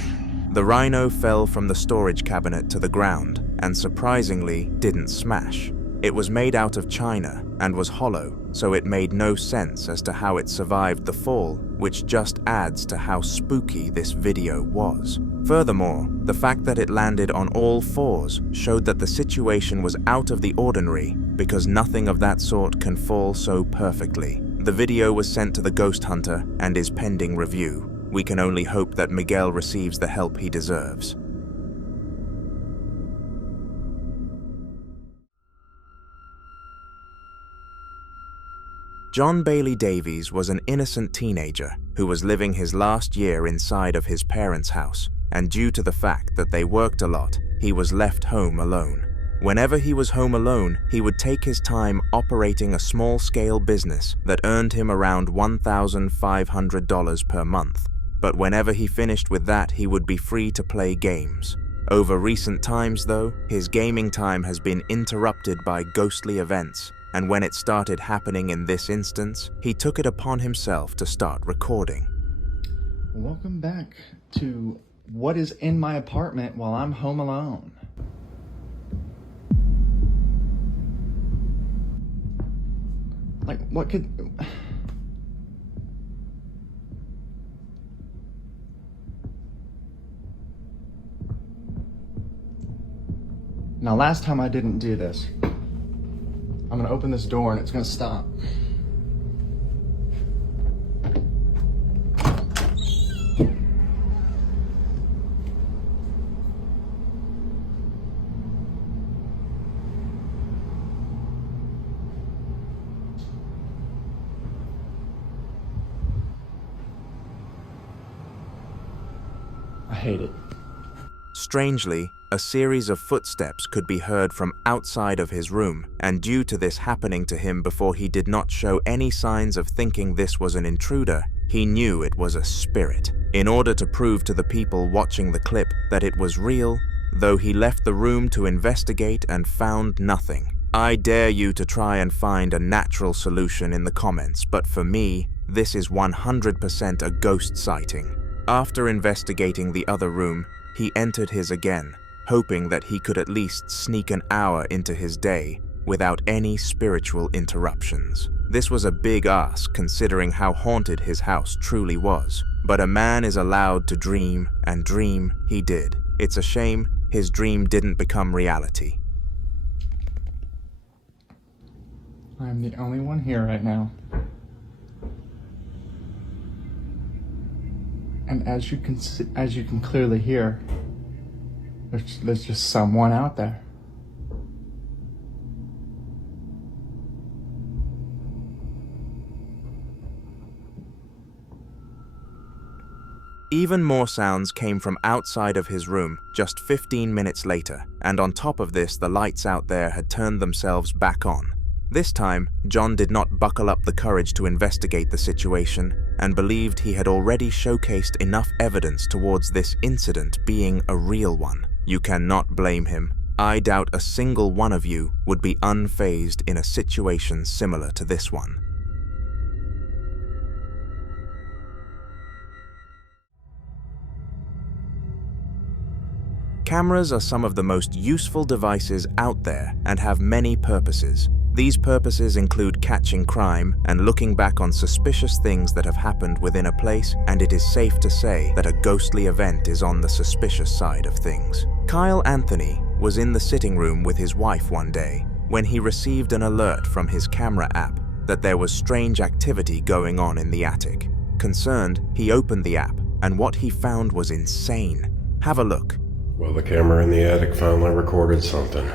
The rhino fell from the storage cabinet to the ground and surprisingly didn't smash. It was made out of china and was hollow, so it made no sense as to how it survived the fall, which just adds to how spooky this video was. Furthermore, the fact that it landed on all fours showed that the situation was out of the ordinary, because nothing of that sort can fall so perfectly. The video was sent to the ghost hunter and is pending review. We can only hope that Miguel receives the help he deserves. John Bailey Davies was an innocent teenager who was living his last year inside of his parents' house, and due to the fact that they worked a lot, he was left home alone. Whenever he was home alone, he would take his time operating a small-scale business that earned him around $1,500 per month. But whenever he finished with that, he would be free to play games. Over recent times, though, his gaming time has been interrupted by ghostly events, and when it started happening in this instance, he took it upon himself to start recording. Welcome back to what is in my apartment while I'm home alone. Like, what could... Now, last time I didn't do this. I'm gonna open this door and it's gonna stop. I hate it. Strangely, a series of footsteps could be heard from outside of his room, and due to this happening to him before he did not show any signs of thinking this was an intruder, he knew it was a spirit. In order to prove to the people watching the clip that it was real, though he left the room to investigate and found nothing. I dare you to try and find a natural solution in the comments, but for me, this is 100% a ghost sighting. After investigating the other room, he entered his again, hoping that he could at least sneak an hour into his day without any spiritual interruptions. This was a big ask considering how haunted his house truly was, but a man is allowed to dream, and dream he did. It's a shame his dream didn't become reality. I'm the only one here right now. And as you can clearly hear, there's just someone out there. Even more sounds came from outside of his room just 15 minutes later, and on top of this, the lights out there had turned themselves back on. This time, John did not buckle up the courage to investigate the situation and believed he had already showcased enough evidence towards this incident being a real one. You cannot blame him. I doubt a single one of you would be unfazed in a situation similar to this one. Cameras are some of the most useful devices out there and have many purposes. These purposes include catching crime and looking back on suspicious things that have happened within a place, and it is safe to say that a ghostly event is on the suspicious side of things. Kyle Anthony was in the sitting room with his wife one day when he received an alert from his camera app that there was strange activity going on in the attic. Concerned, he opened the app, and what he found was insane. Have a look. Well, the camera in the attic finally recorded something.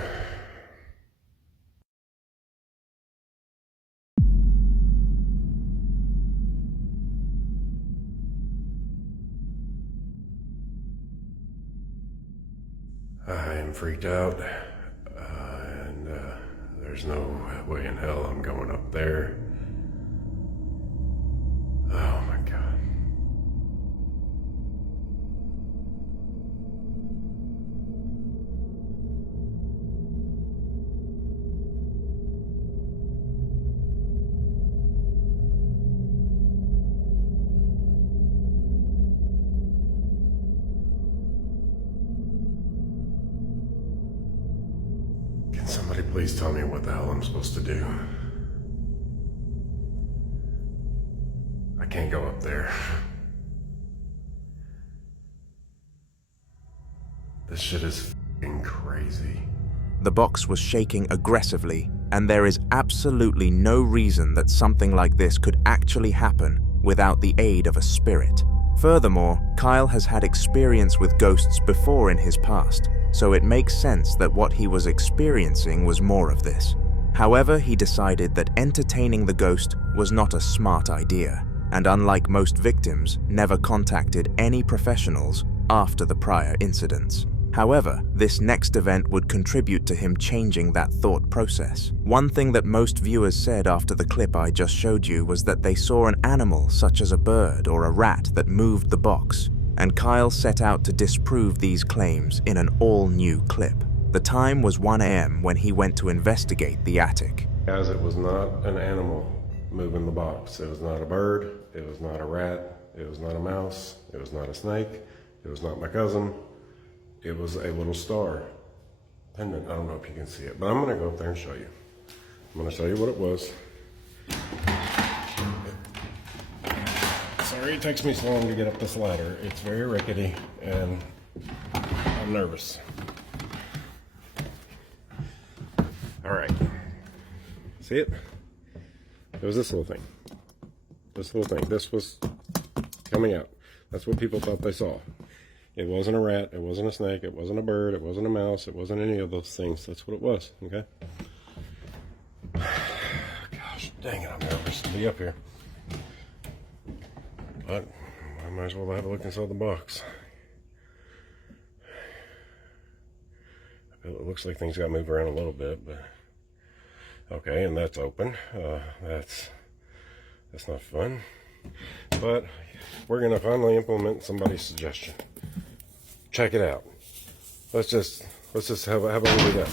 I am freaked out, and there's no way in hell I'm going up there. Oh my God. Somebody please tell me what the hell I'm supposed to do. I can't go up there. This shit is f***ing crazy. The box was shaking aggressively, and there is absolutely no reason that something like this could actually happen without the aid of a spirit. Furthermore, Kyle has had experience with ghosts before in his past, so it makes sense that what he was experiencing was more of this. However, he decided that entertaining the ghost was not a smart idea, and unlike most victims, never contacted any professionals after the prior incidents. However, this next event would contribute to him changing that thought process. One thing that most viewers said after the clip I just showed you was that they saw an animal such as a bird or a rat that moved the box, and Kyle set out to disprove these claims in an all-new clip. The time was 1 a.m. when he went to investigate the attic. Guys, it was not an animal moving the box. It was not a bird, it was not a rat, it was not a mouse, it was not a snake, it was not my cousin. It was a little star pendant. I don't know if you can see it, but I'm gonna go up there and show you. I'm gonna show you what it was. Sorry it takes me so long to get up this ladder. It's very rickety and I'm nervous. All right, see it? It was this little thing. This little thing. This was coming out. That's what people thought they saw. It wasn't a rat, it wasn't a snake, it wasn't a bird, it wasn't a mouse, it wasn't any of those things. That's what it was, okay? Gosh, dang it, I'm nervous to be up here. But I might as well have a look inside the box. It looks like things got moved around a little bit, but... Okay, and that's open. That's not fun. But we're gonna finally implement somebody's suggestion. Check it out. Let's just have a look at that.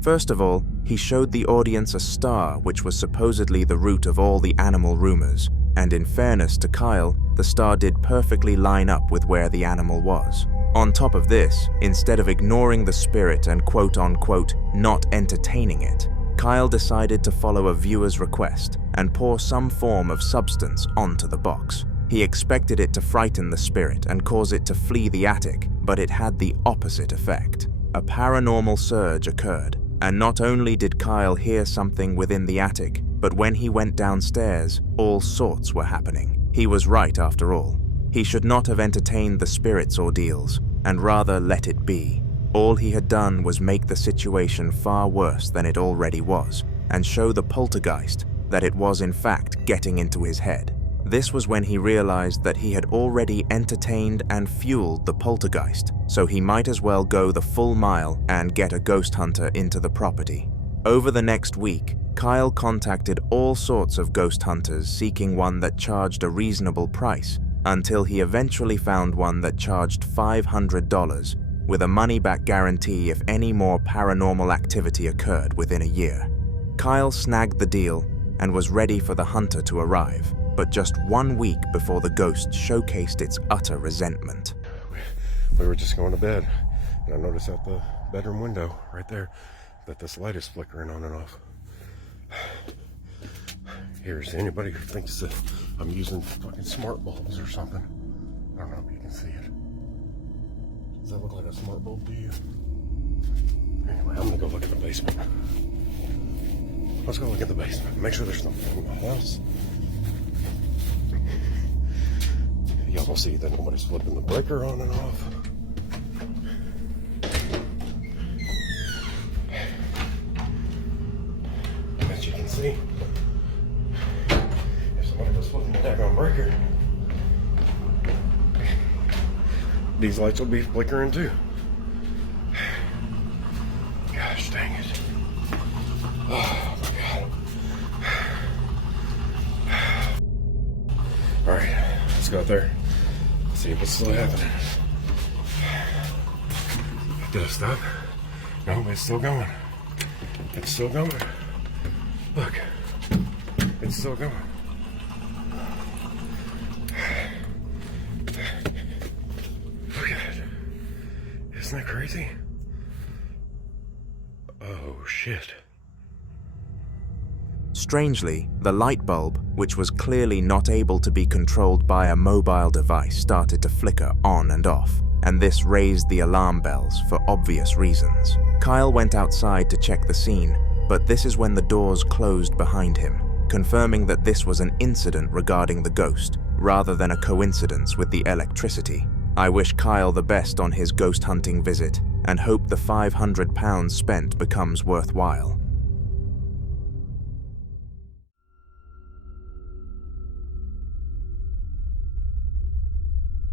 First of all, he showed the audience a star which was supposedly the root of all the animal rumors, and in fairness to Kyle, the star did perfectly line up with where the animal was. On top of this, instead of ignoring the spirit and quote-unquote not entertaining it, Kyle decided to follow a viewer's request and pour some form of substance onto the box. He expected it to frighten the spirit and cause it to flee the attic, but it had the opposite effect. A paranormal surge occurred, and not only did Kyle hear something within the attic, but when he went downstairs, all sorts were happening. He was right after all. He should not have entertained the spirit's ordeals, and rather let it be. All he had done was make the situation far worse than it already was, and show the poltergeist that it was in fact getting into his head. This was when he realized that he had already entertained and fueled the poltergeist, so he might as well go the full mile and get a ghost hunter into the property. Over the next week, Kyle contacted all sorts of ghost hunters seeking one that charged a reasonable price, until he eventually found one that charged $500, with a money-back guarantee if any more paranormal activity occurred within a year. Kyle snagged the deal and was ready for the hunter to arrive, but just 1 week before the ghost showcased its utter resentment. We were just going to bed, and I noticed out the bedroom window right there that this light is flickering on and off. Here's anybody who thinks that I'm using fucking smart bulbs or something. I don't know if you can see it. Does that look like a smart bulb to you? Anyway, I'm gonna go look at the basement. Let's go look at the basement. Make sure there's nothing in the house. Y'all will see that nobody's flipping the breaker on and off. As you can see, if somebody was flipping the daggone breaker, these lights will be flickering too. Gosh dang it. Oh my God. Alright, let's go out there. See if it's still happening. Did it stop? No, it's still going. It's still going. Look. It's still going. Look at it. Isn't that crazy? Oh, shit. Strangely, the light bulb, which was clearly not able to be controlled by a mobile device, started to flicker on and off, and this raised the alarm bells for obvious reasons. Kyle went outside to check the scene, but this is when the doors closed behind him, confirming that this was an incident regarding the ghost, rather than a coincidence with the electricity. I wish Kyle the best on his ghost hunting visit, and hope the £500 spent becomes worthwhile.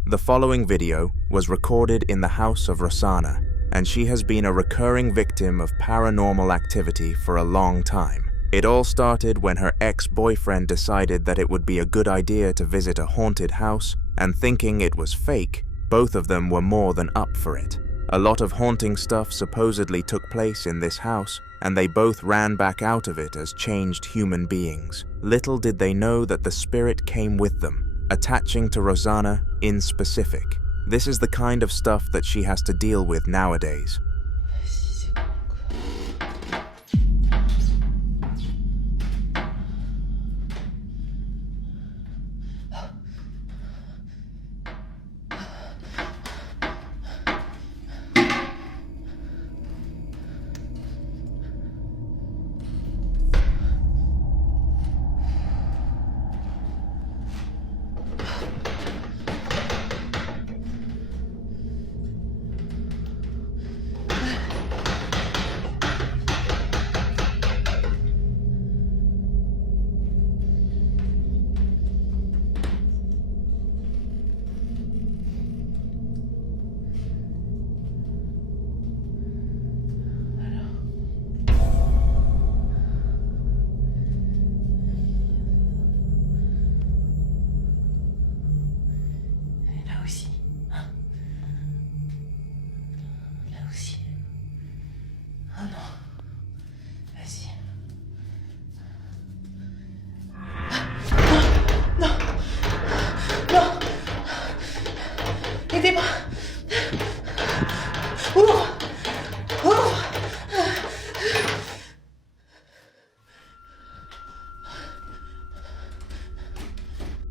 The following video was recorded in the house of Rosanna, and she has been a recurring victim of paranormal activity for a long time. It all started when her ex-boyfriend decided that it would be a good idea to visit a haunted house, and thinking it was fake, both of them were more than up for it. A lot of haunting stuff supposedly took place in this house, and they both ran back out of it as changed human beings. Little did they know that the spirit came with them, attaching to Rosanna in specific. This is the kind of stuff that she has to deal with nowadays.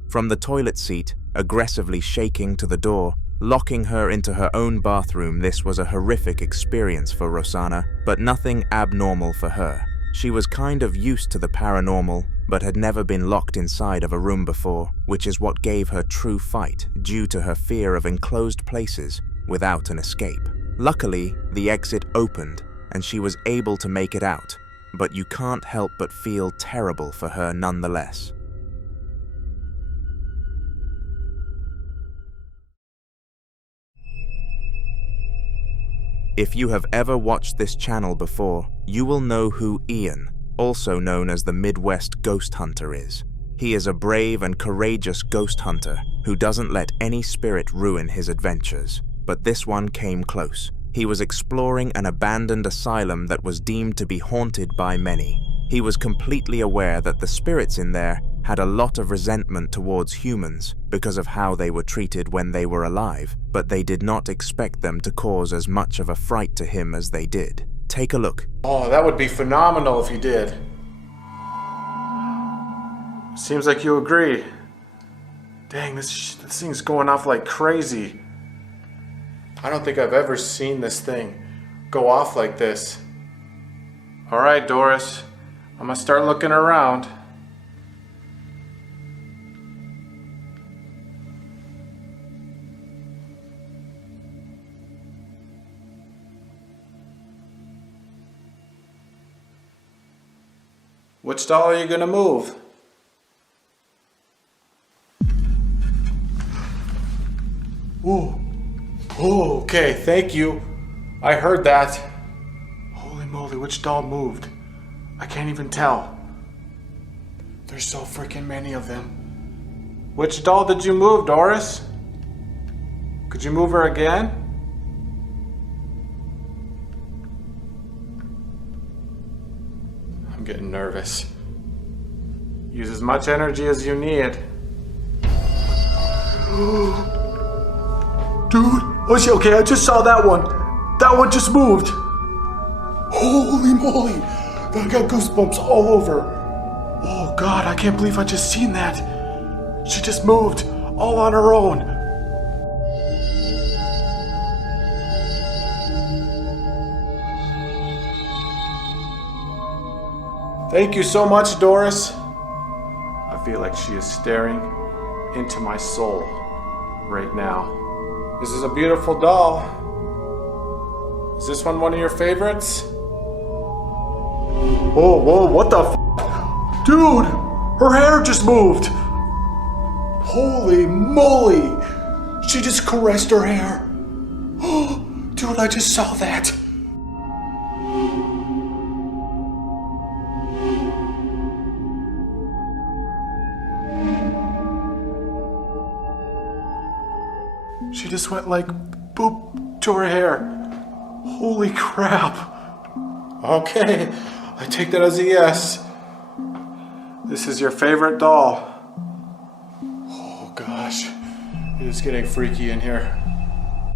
From the toilet seat, aggressively shaking to the door, locking her into her own bathroom, this was a horrific experience for Rosanna, but nothing abnormal for her. She was kind of used to the paranormal, but had never been locked inside of a room before, which is what gave her true fight due to her fear of enclosed places without an escape. Luckily, the exit opened and she was able to make it out, but you can't help but feel terrible for her nonetheless. If you have ever watched this channel before, you will know who Ian, also known as the Midwest Ghost Hunter, is. He is a brave and courageous ghost hunter who doesn't let any spirit ruin his adventures. But this one came close. He was exploring an abandoned asylum that was deemed to be haunted by many. He was completely aware that the spirits in there had a lot of resentment towards humans because of how they were treated when they were alive, but they did not expect them to cause as much of a fright to him as they did. Take a look. Oh, that would be phenomenal if you did. Seems like you agree. Dang, this thing's going off like crazy. I don't think I've ever seen this thing go off like this. All right, Doris, I'm gonna start looking around. Which doll are you gonna move? Ooh. Oh, okay, thank you. I heard that. Holy moly, which doll moved? I can't even tell. There's so freaking many of them. Which doll did you move, Doris? Could you move her again? I'm getting nervous. Use as much energy as you need. Dude, okay, I just saw that one. That one just moved. Holy moly, I got goosebumps all over. Oh God, I can't believe I just seen that. She just moved, all on her own. Thank you so much, Doris. I feel like she is staring into my soul right now. This is a beautiful doll. Is this one of your favorites? Oh, whoa, what the f? Dude, her hair just moved. Holy moly. She just caressed her hair. Oh, dude, I just saw that. She just went like boop to her hair. Holy crap. Okay, I take that as a yes. This is your favorite doll. Oh gosh, it is getting freaky in here.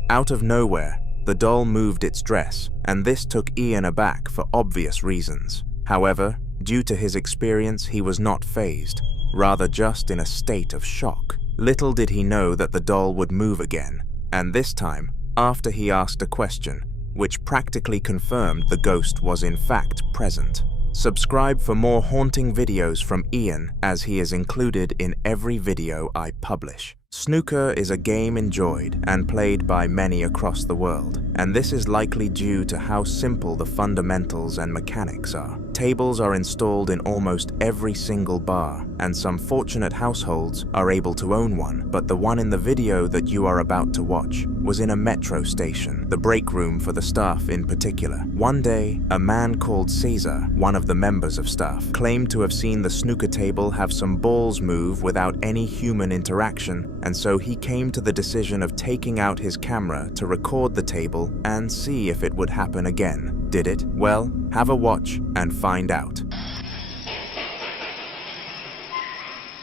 Out of nowhere, the doll moved its dress, and this took Ian aback for obvious reasons. However, due to his experience, he was not fazed, rather just in a state of shock. Little did he know that the doll would move again, and this time, after he asked a question, which practically confirmed the ghost was in fact present. Subscribe for more haunting videos from Ian, as he is included in every video I publish. Snooker is a game enjoyed and played by many across the world, and this is likely due to how simple the fundamentals and mechanics are. Tables are installed in almost every single bar, and some fortunate households are able to own one, but the one in the video that you are about to watch was in a metro station, the break room for the staff in particular. One day, a man called Cesar, one of the members of staff, claimed to have seen the snooker table have some balls move without any human interaction, and so he came to the decision of taking out his camera to record the table and see if it would happen again. Did it? Well, have a watch and find out.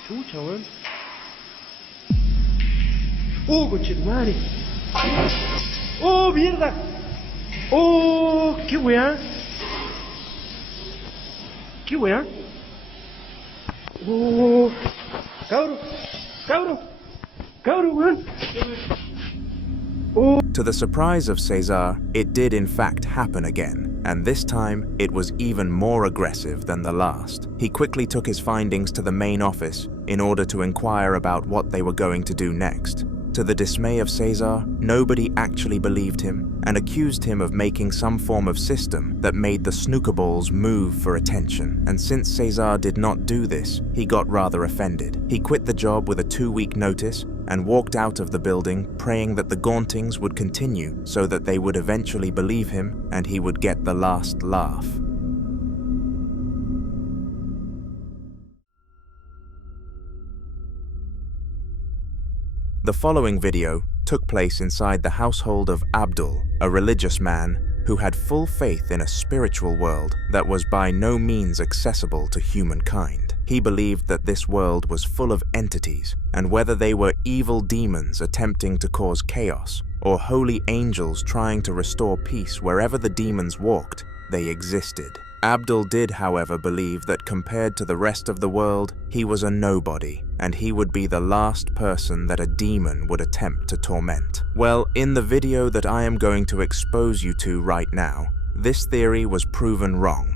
Chucha, weón. Oh, conchetumare. Oh, mierda. Oh, qué weá. Qué weá. Oh, cabro. Cabro. Cabro, weón. Oh. To the surprise of Cesar, it did in fact happen again, and this time it was even more aggressive than the last. He quickly took his findings to the main office in order to inquire about what they were going to do next. To the dismay of Cesar, nobody actually believed him and accused him of making some form of system that made the snooker balls move for attention. And since Cesar did not do this, he got rather offended. He quit the job with a 2-week notice and walked out of the building, praying that the hauntings would continue so that they would eventually believe him and he would get the last laugh. The following video took place inside the household of Abdul, a religious man who had full faith in a spiritual world that was by no means accessible to humankind. He believed that this world was full of entities, and whether they were evil demons attempting to cause chaos or holy angels trying to restore peace wherever the demons walked, they existed. Abdul did, however, believe that compared to the rest of the world, he was a nobody, and he would be the last person that a demon would attempt to torment. Well, in the video that I am going to expose you to right now, this theory was proven wrong.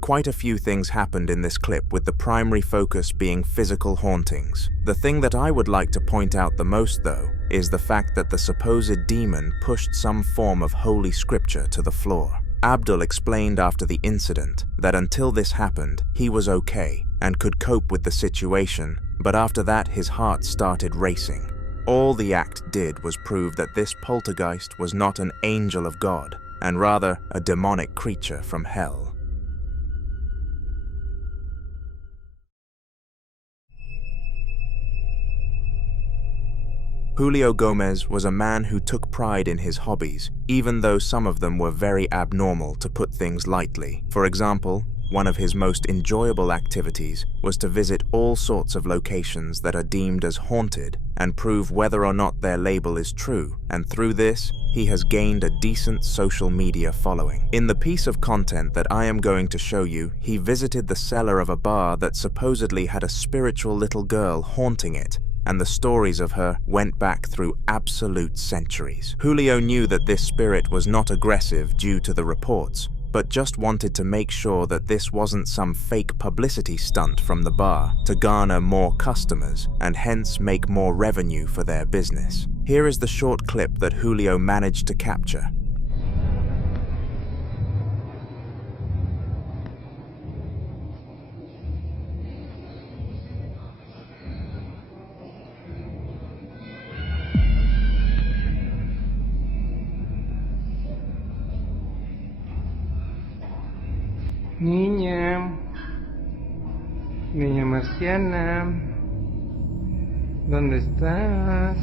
Quite a few things happened in this clip, with the primary focus being physical hauntings. The thing that I would like to point out the most, though, is the fact that the supposed demon pushed some form of holy scripture to the floor. Abdul explained after the incident that until this happened, he was okay and could cope with the situation, but after that his heart started racing. All the act did was prove that this poltergeist was not an angel of God, and rather a demonic creature from hell. Julio Gomez was a man who took pride in his hobbies, even though some of them were very abnormal, to put things lightly. For example, one of his most enjoyable activities was to visit all sorts of locations that are deemed as haunted and prove whether or not their label is true, and through this, he has gained a decent social media following. In the piece of content that I am going to show you, he visited the cellar of a bar that supposedly had a spiritual little girl haunting it, and the stories of her went back through absolute centuries. Julio knew that this spirit was not aggressive due to the reports, but just wanted to make sure that this wasn't some fake publicity stunt from the bar to garner more customers and hence make more revenue for their business. Here is the short clip that Julio managed to capture. Niña, niña marciana, ¿dónde estás?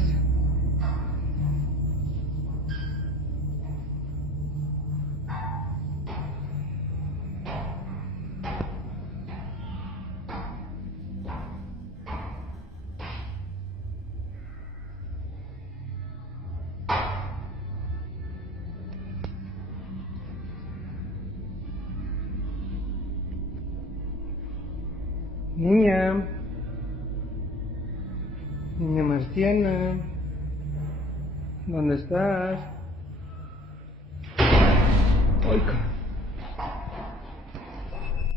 Niña, niña marciana, ¿dónde estás?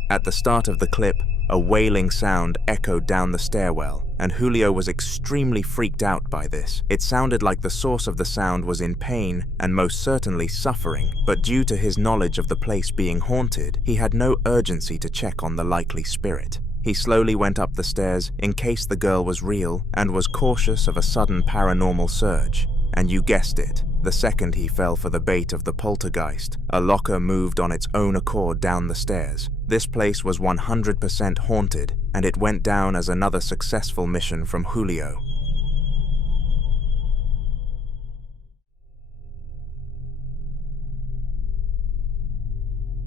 At the start of the clip, a wailing sound echoed down the stairwell, and Julio was extremely freaked out by this. It sounded like the source of the sound was in pain and most certainly suffering, but due to his knowledge of the place being haunted, he had no urgency to check on the likely spirit. He slowly went up the stairs in case the girl was real and was cautious of a sudden paranormal surge. And you guessed it, the second he fell for the bait of the poltergeist, a locker moved on its own accord down the stairs. This place was 100% haunted, and it went down as another successful mission from Julio.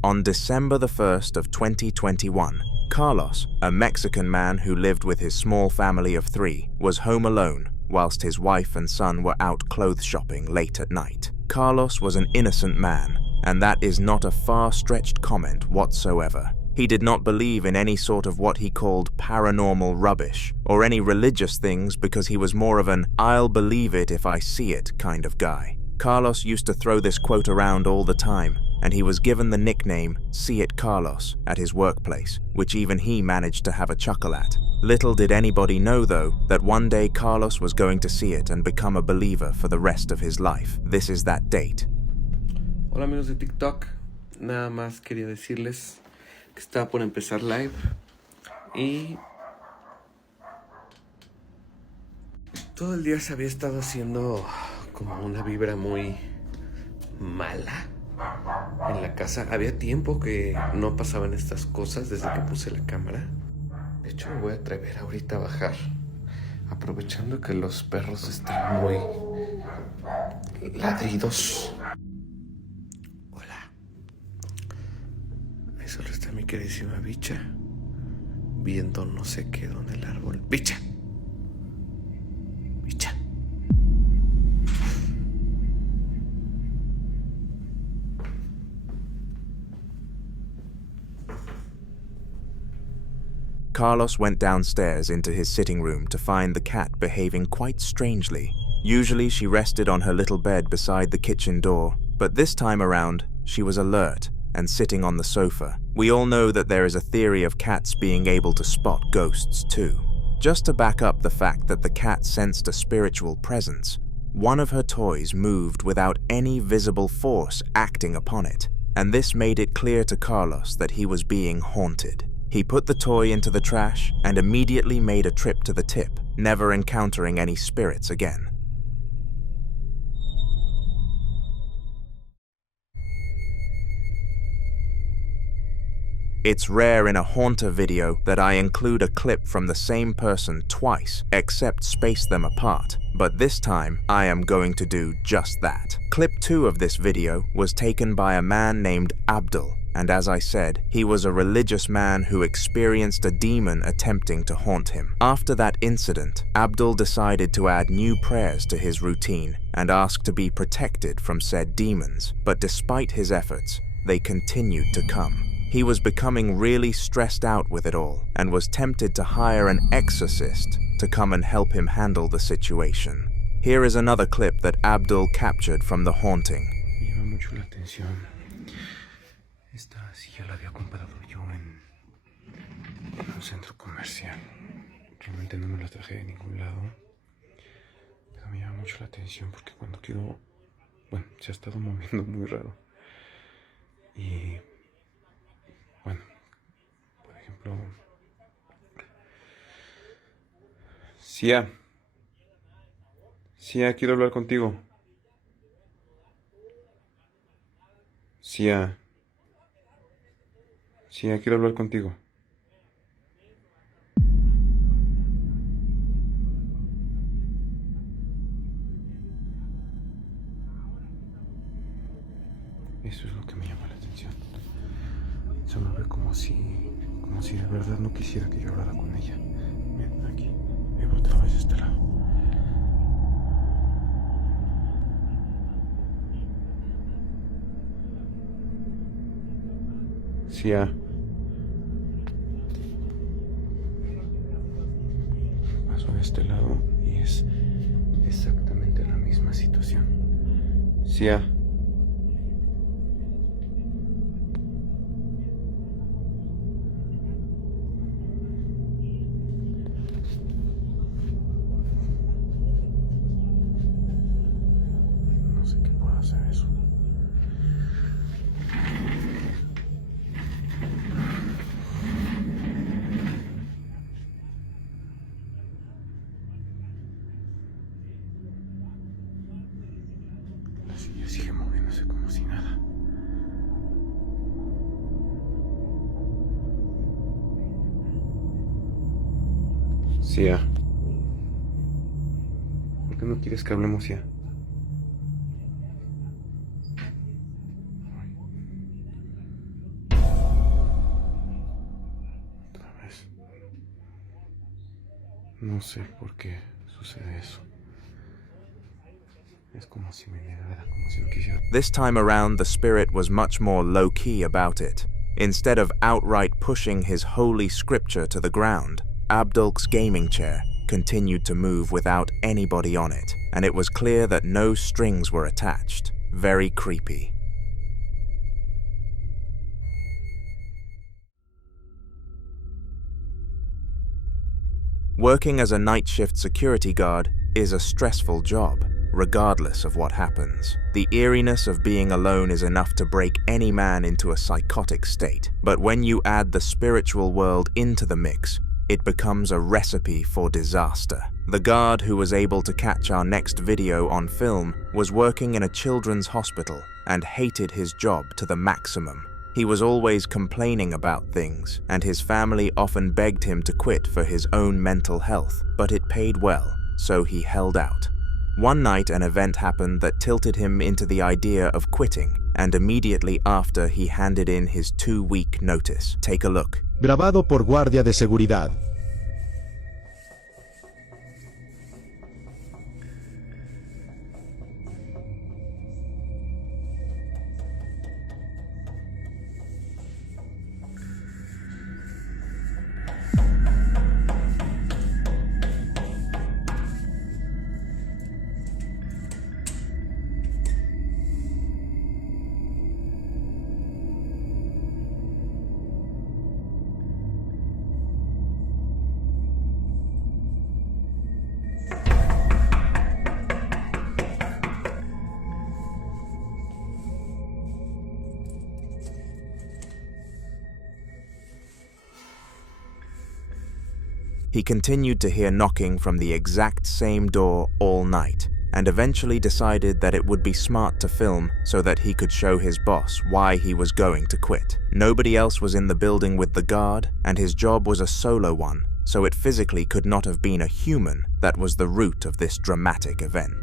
On December the 1st of 2021, Carlos, a Mexican man who lived with his small family of 3, was home alone whilst his wife and son were out clothes shopping late at night. Carlos was an innocent man, and that is not a far-stretched comment whatsoever. He did not believe in any sort of what he called paranormal rubbish, or any religious things because he was more of an "I'll believe it if I see it" kind of guy. Carlos used to throw this quote around all the time, and he was given the nickname "See It Carlos" at his workplace, which even he managed to have a chuckle at. Little did anybody know, though, that one day Carlos was going to see it and become a believer for the rest of his life. This is that date. Hola amigos de TikTok, nada más quería decirles que estaba por empezar live y todo el día se había estado haciendo como una vibra muy mala en la casa. Había tiempo que no pasaban estas cosas desde que puse la cámara. De hecho me voy a atrever ahorita a bajar, aprovechando que los perros están muy ladridos. Hola. Ahí solo está mi queridísima bicha viendo no sé qué donde el árbol. ¡Bicha! ¡Bicha! Carlos went downstairs into his sitting room to find the cat behaving quite strangely. Usually she rested on her little bed beside the kitchen door, but this time around, she was alert and sitting on the sofa. We all know that there is a theory of cats being able to spot ghosts too. Just to back up the fact that the cat sensed a spiritual presence, one of her toys moved without any visible force acting upon it, and this made it clear to Carlos that he was being haunted. He put the toy into the trash and immediately made a trip to the tip, never encountering any spirits again. It's rare in a haunter video that I include a clip from the same person twice, except space them apart. But this time, I am going to do just that. Clip 2 of this video was taken by a man named Abdul, and as I said, he was a religious man who experienced a demon attempting to haunt him. After that incident, Abdul decided to add new prayers to his routine and ask to be protected from said demons, but despite his efforts, they continued to come. He was becoming really stressed out with it all and was tempted to hire an exorcist to come and help him handle the situation. Here is another clip that Abdul captured from the haunting. Me llama mucho la atención. Esta silla la había comprado yo en un centro comercial. Realmente no me la traje de ningún lado. Pero me llama mucho la atención porque cuando quiero... Bueno, se ha estado moviendo muy raro. Y... Bueno, por ejemplo... Sia, quiero hablar contigo. Sia, quiero hablar contigo. Eso es lo que me llama la atención. Se me ve como si de verdad no quisiera que yo hablara con ella. Ven aquí, ven otra vez de este lado. Sia. Paso de este lado y es exactamente la misma situación. Sia. No sé qué puedo hacer eso. La silla sigue moviéndose como si nada. Sia. ¿Por qué no quieres que hablemos, Sia? Otra vez. No sé por qué sucede eso. Es como si me negara, como si no quisiera. This time around, the spirit was much more low-key about it. Instead of outright pushing his holy scripture to the ground, Abdul's gaming chair continued to move without anybody on it, and it was clear that no strings were attached. Very creepy. Working as a night shift security guard is a stressful job, regardless of what happens. The eeriness of being alone is enough to break any man into a psychotic state, but when you add the spiritual world into the mix, it becomes a recipe for disaster. The guard who was able to catch our next video on film was working in a children's hospital and hated his job to the maximum. He was always complaining about things, and his family often begged him to quit for his own mental health, but it paid well, so he held out. One night an event happened that tilted him into the idea of quitting, and immediately after he handed in his 2-week notice. Take a look. Grabado por guardia de seguridad. He continued to hear knocking from the exact same door all night, and eventually decided that it would be smart to film so that he could show his boss why he was going to quit. Nobody else was in the building with the guard, and his job was a solo one, so it physically could not have been a human that was the root of this dramatic event.